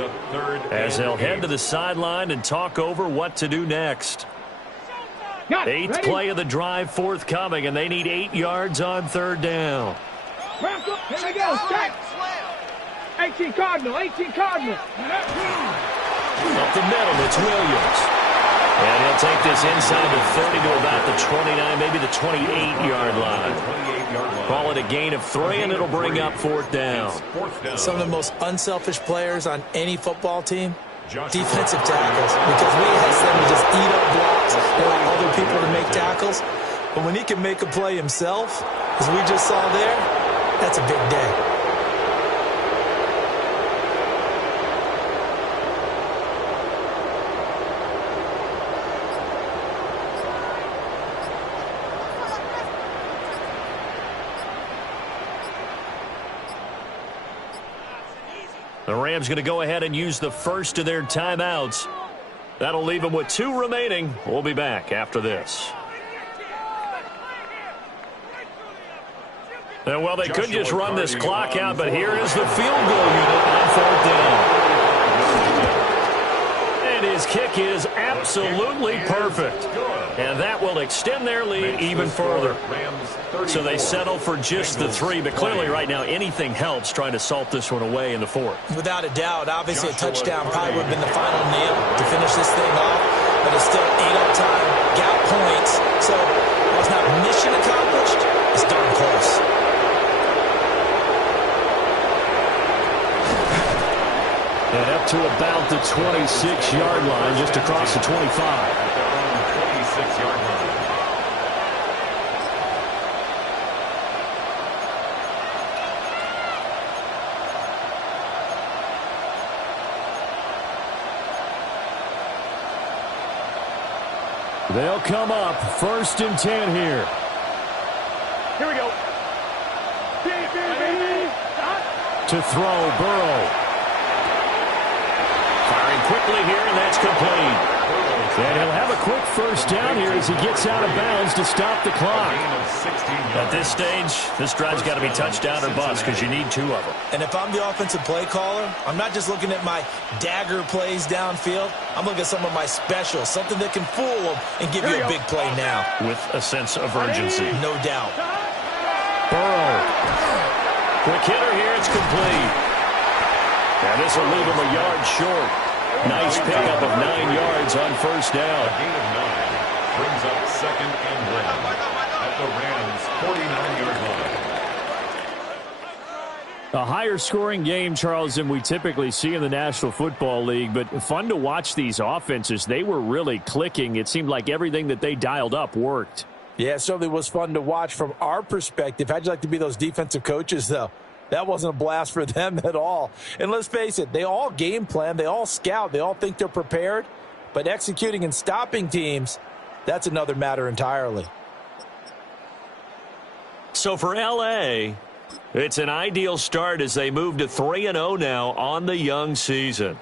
as they'll head to the sideline and talk over what to do next. 8th play of the drive forthcoming, and they need 8 yards on 3rd down. Here we go, check! 18 Cardinal, 18 Cardinal. Up the middle, it's Williams. And he'll take this inside the 30 to about the 29, maybe the 28-yard line. Call it a gain of 3, and it'll bring up 4th down. Some of the most unselfish players on any football team, defensive tackles, because we ask them to just eat up blocks and allow other people to make tackles. But when he can make a play himself, as we just saw there, that's a big day. The Rams going to go ahead and use the first of their timeouts. That'll leave them with 2 remaining. We'll be back after this. And well, they could just run this clock out, but here is the field goal unit on 4th down. And his kick is absolutely perfect. And that will extend their lead even further. So they settle for just the 3, but clearly right now anything helps trying to salt this one away in the 4th. Without a doubt, obviously a touchdown probably would have been the final nail to finish this thing off, but it's still 8 on time, got points, so while it's not mission accomplished, it's darn close. And up to about the 26-yard line, just across the 25. 26-yard line. They'll come up 1st and 10 here. Here we go. To throw, Burrow. Firing quickly here, and that's complete. And he'll have a quick first down here as he gets out of bounds to stop the clock. At this stage, this drive's got to be touchdown or bust because you need 2 of them. And if I'm the offensive play caller, I'm not just looking at my dagger plays downfield. I'm looking at some of my specials, something that can fool them and give you a big play now. With a sense of urgency. No doubt. Burrow. Quick hitter here, it's complete. And this will leave him a yard short. Nice pickup of 9 yards on first down. A gain of 9 brings up 2nd and 1 at the Rams' 49-yard line. A higher scoring game, Charles, than we typically see in the National Football League, but fun to watch these offenses. They were really clicking. It seemed like everything that they dialed up worked. Yeah, it certainly was fun to watch from our perspective. How'd you like to be those defensive coaches, though? That wasn't a blast for them at all. And let's face it, they all game plan, they all scout, they all think they're prepared. But executing and stopping teams, that's another matter entirely. So for L.A., it's an ideal start as they move to 3-0 now on the young season.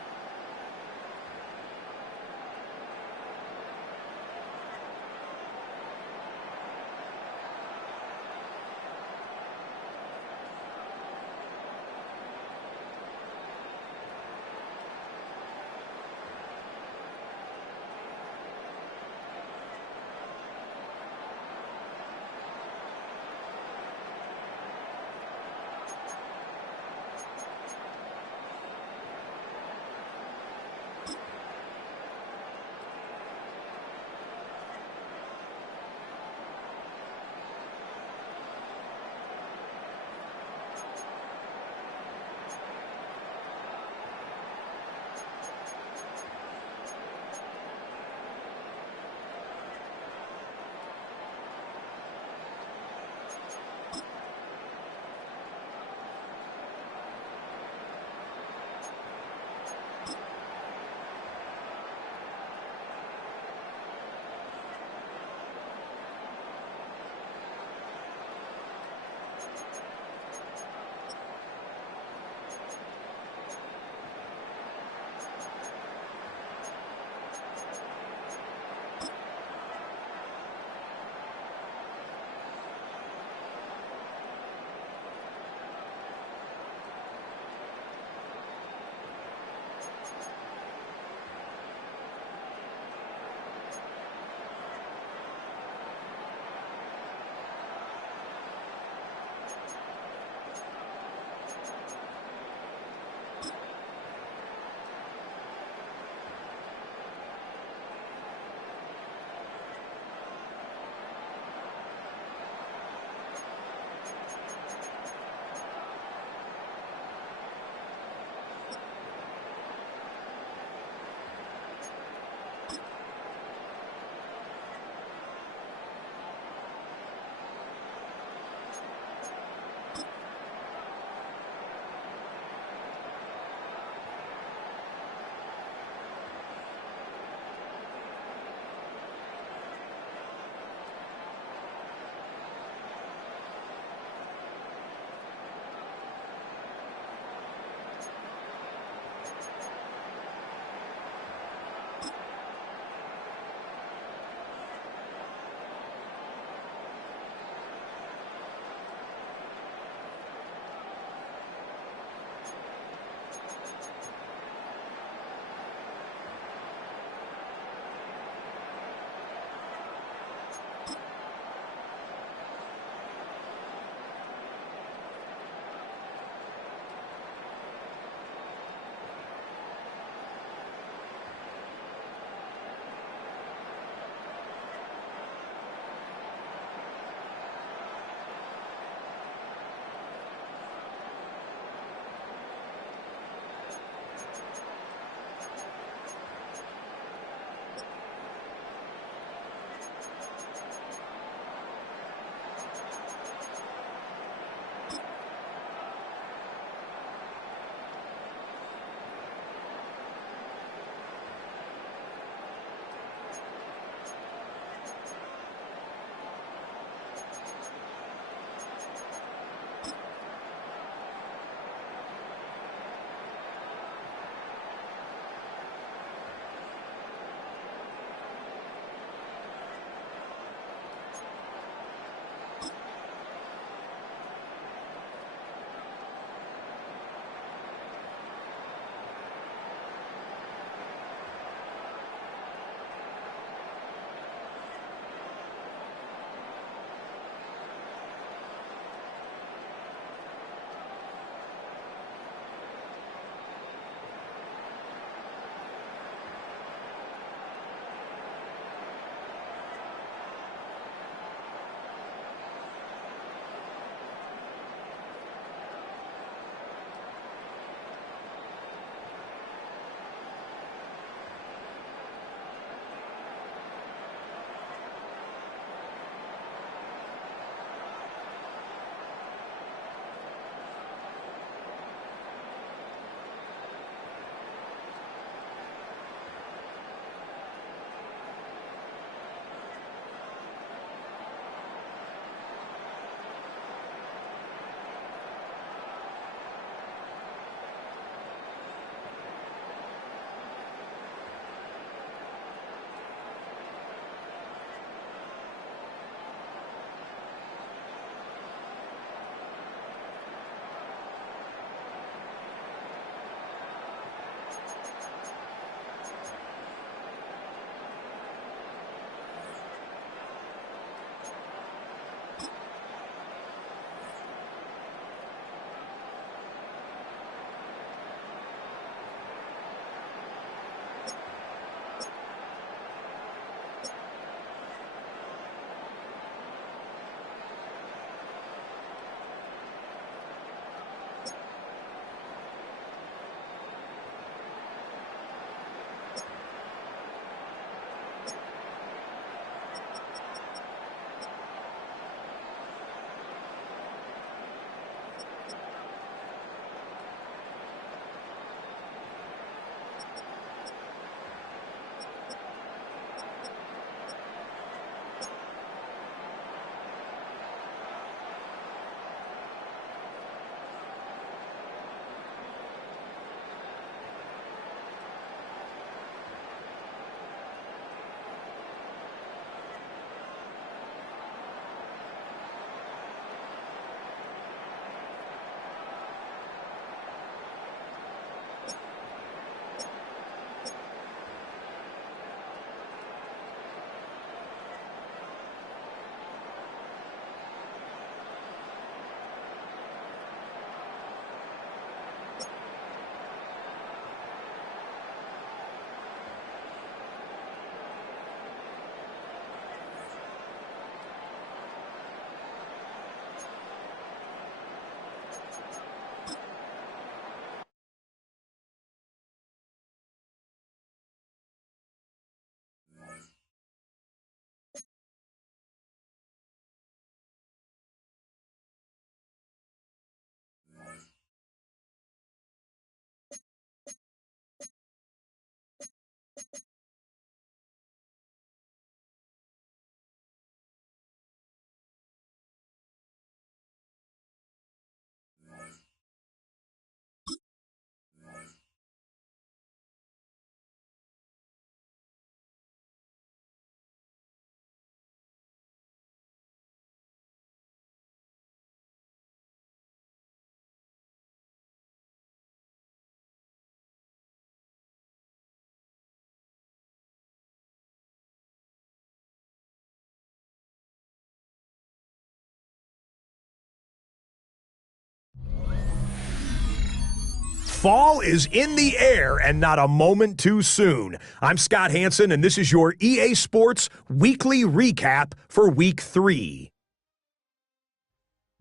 Fall is in the air and not a moment too soon. I'm Scott Hansen, and this is your EA Sports Weekly Recap for Week 3.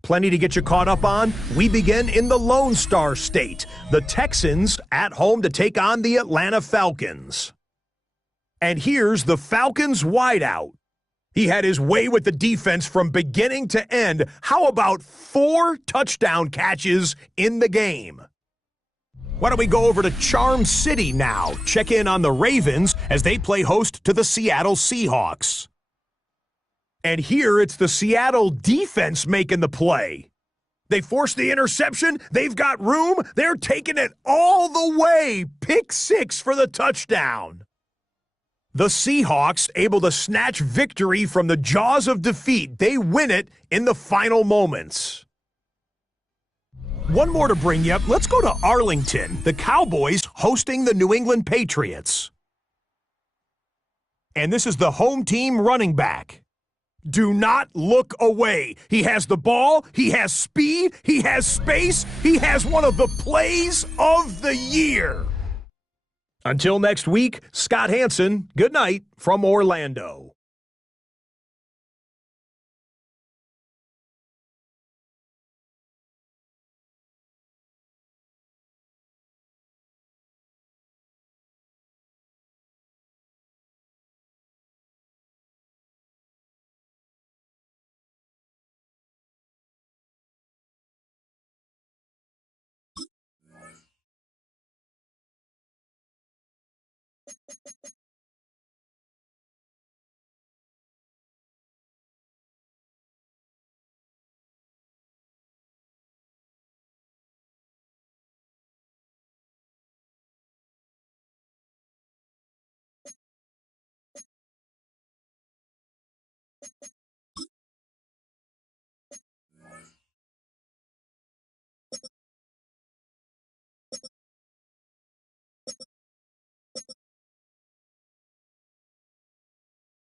Plenty to get you caught up on. We begin in the Lone Star State. The Texans at home to take on the Atlanta Falcons. And here's the Falcons wideout. He had his way with the defense from beginning to end. How about 4 touchdown catches in the game? Why don't we go over to Charm City now? Check in on the Ravens as they play host to the Seattle Seahawks. And here it's the Seattle defense making the play. They forced the interception. They've got room. They're taking it all the way. Pick 6 for the touchdown. The Seahawks able to snatch victory from the jaws of defeat. They win it in the final moments. One more to bring you up. Let's go to Arlington. The Cowboys hosting the New England Patriots. And this is the home team running back. Do not look away. He has the ball. He has speed. He has space. He has one of the plays of the year. Until next week, Scott Hansen, good night from Orlando.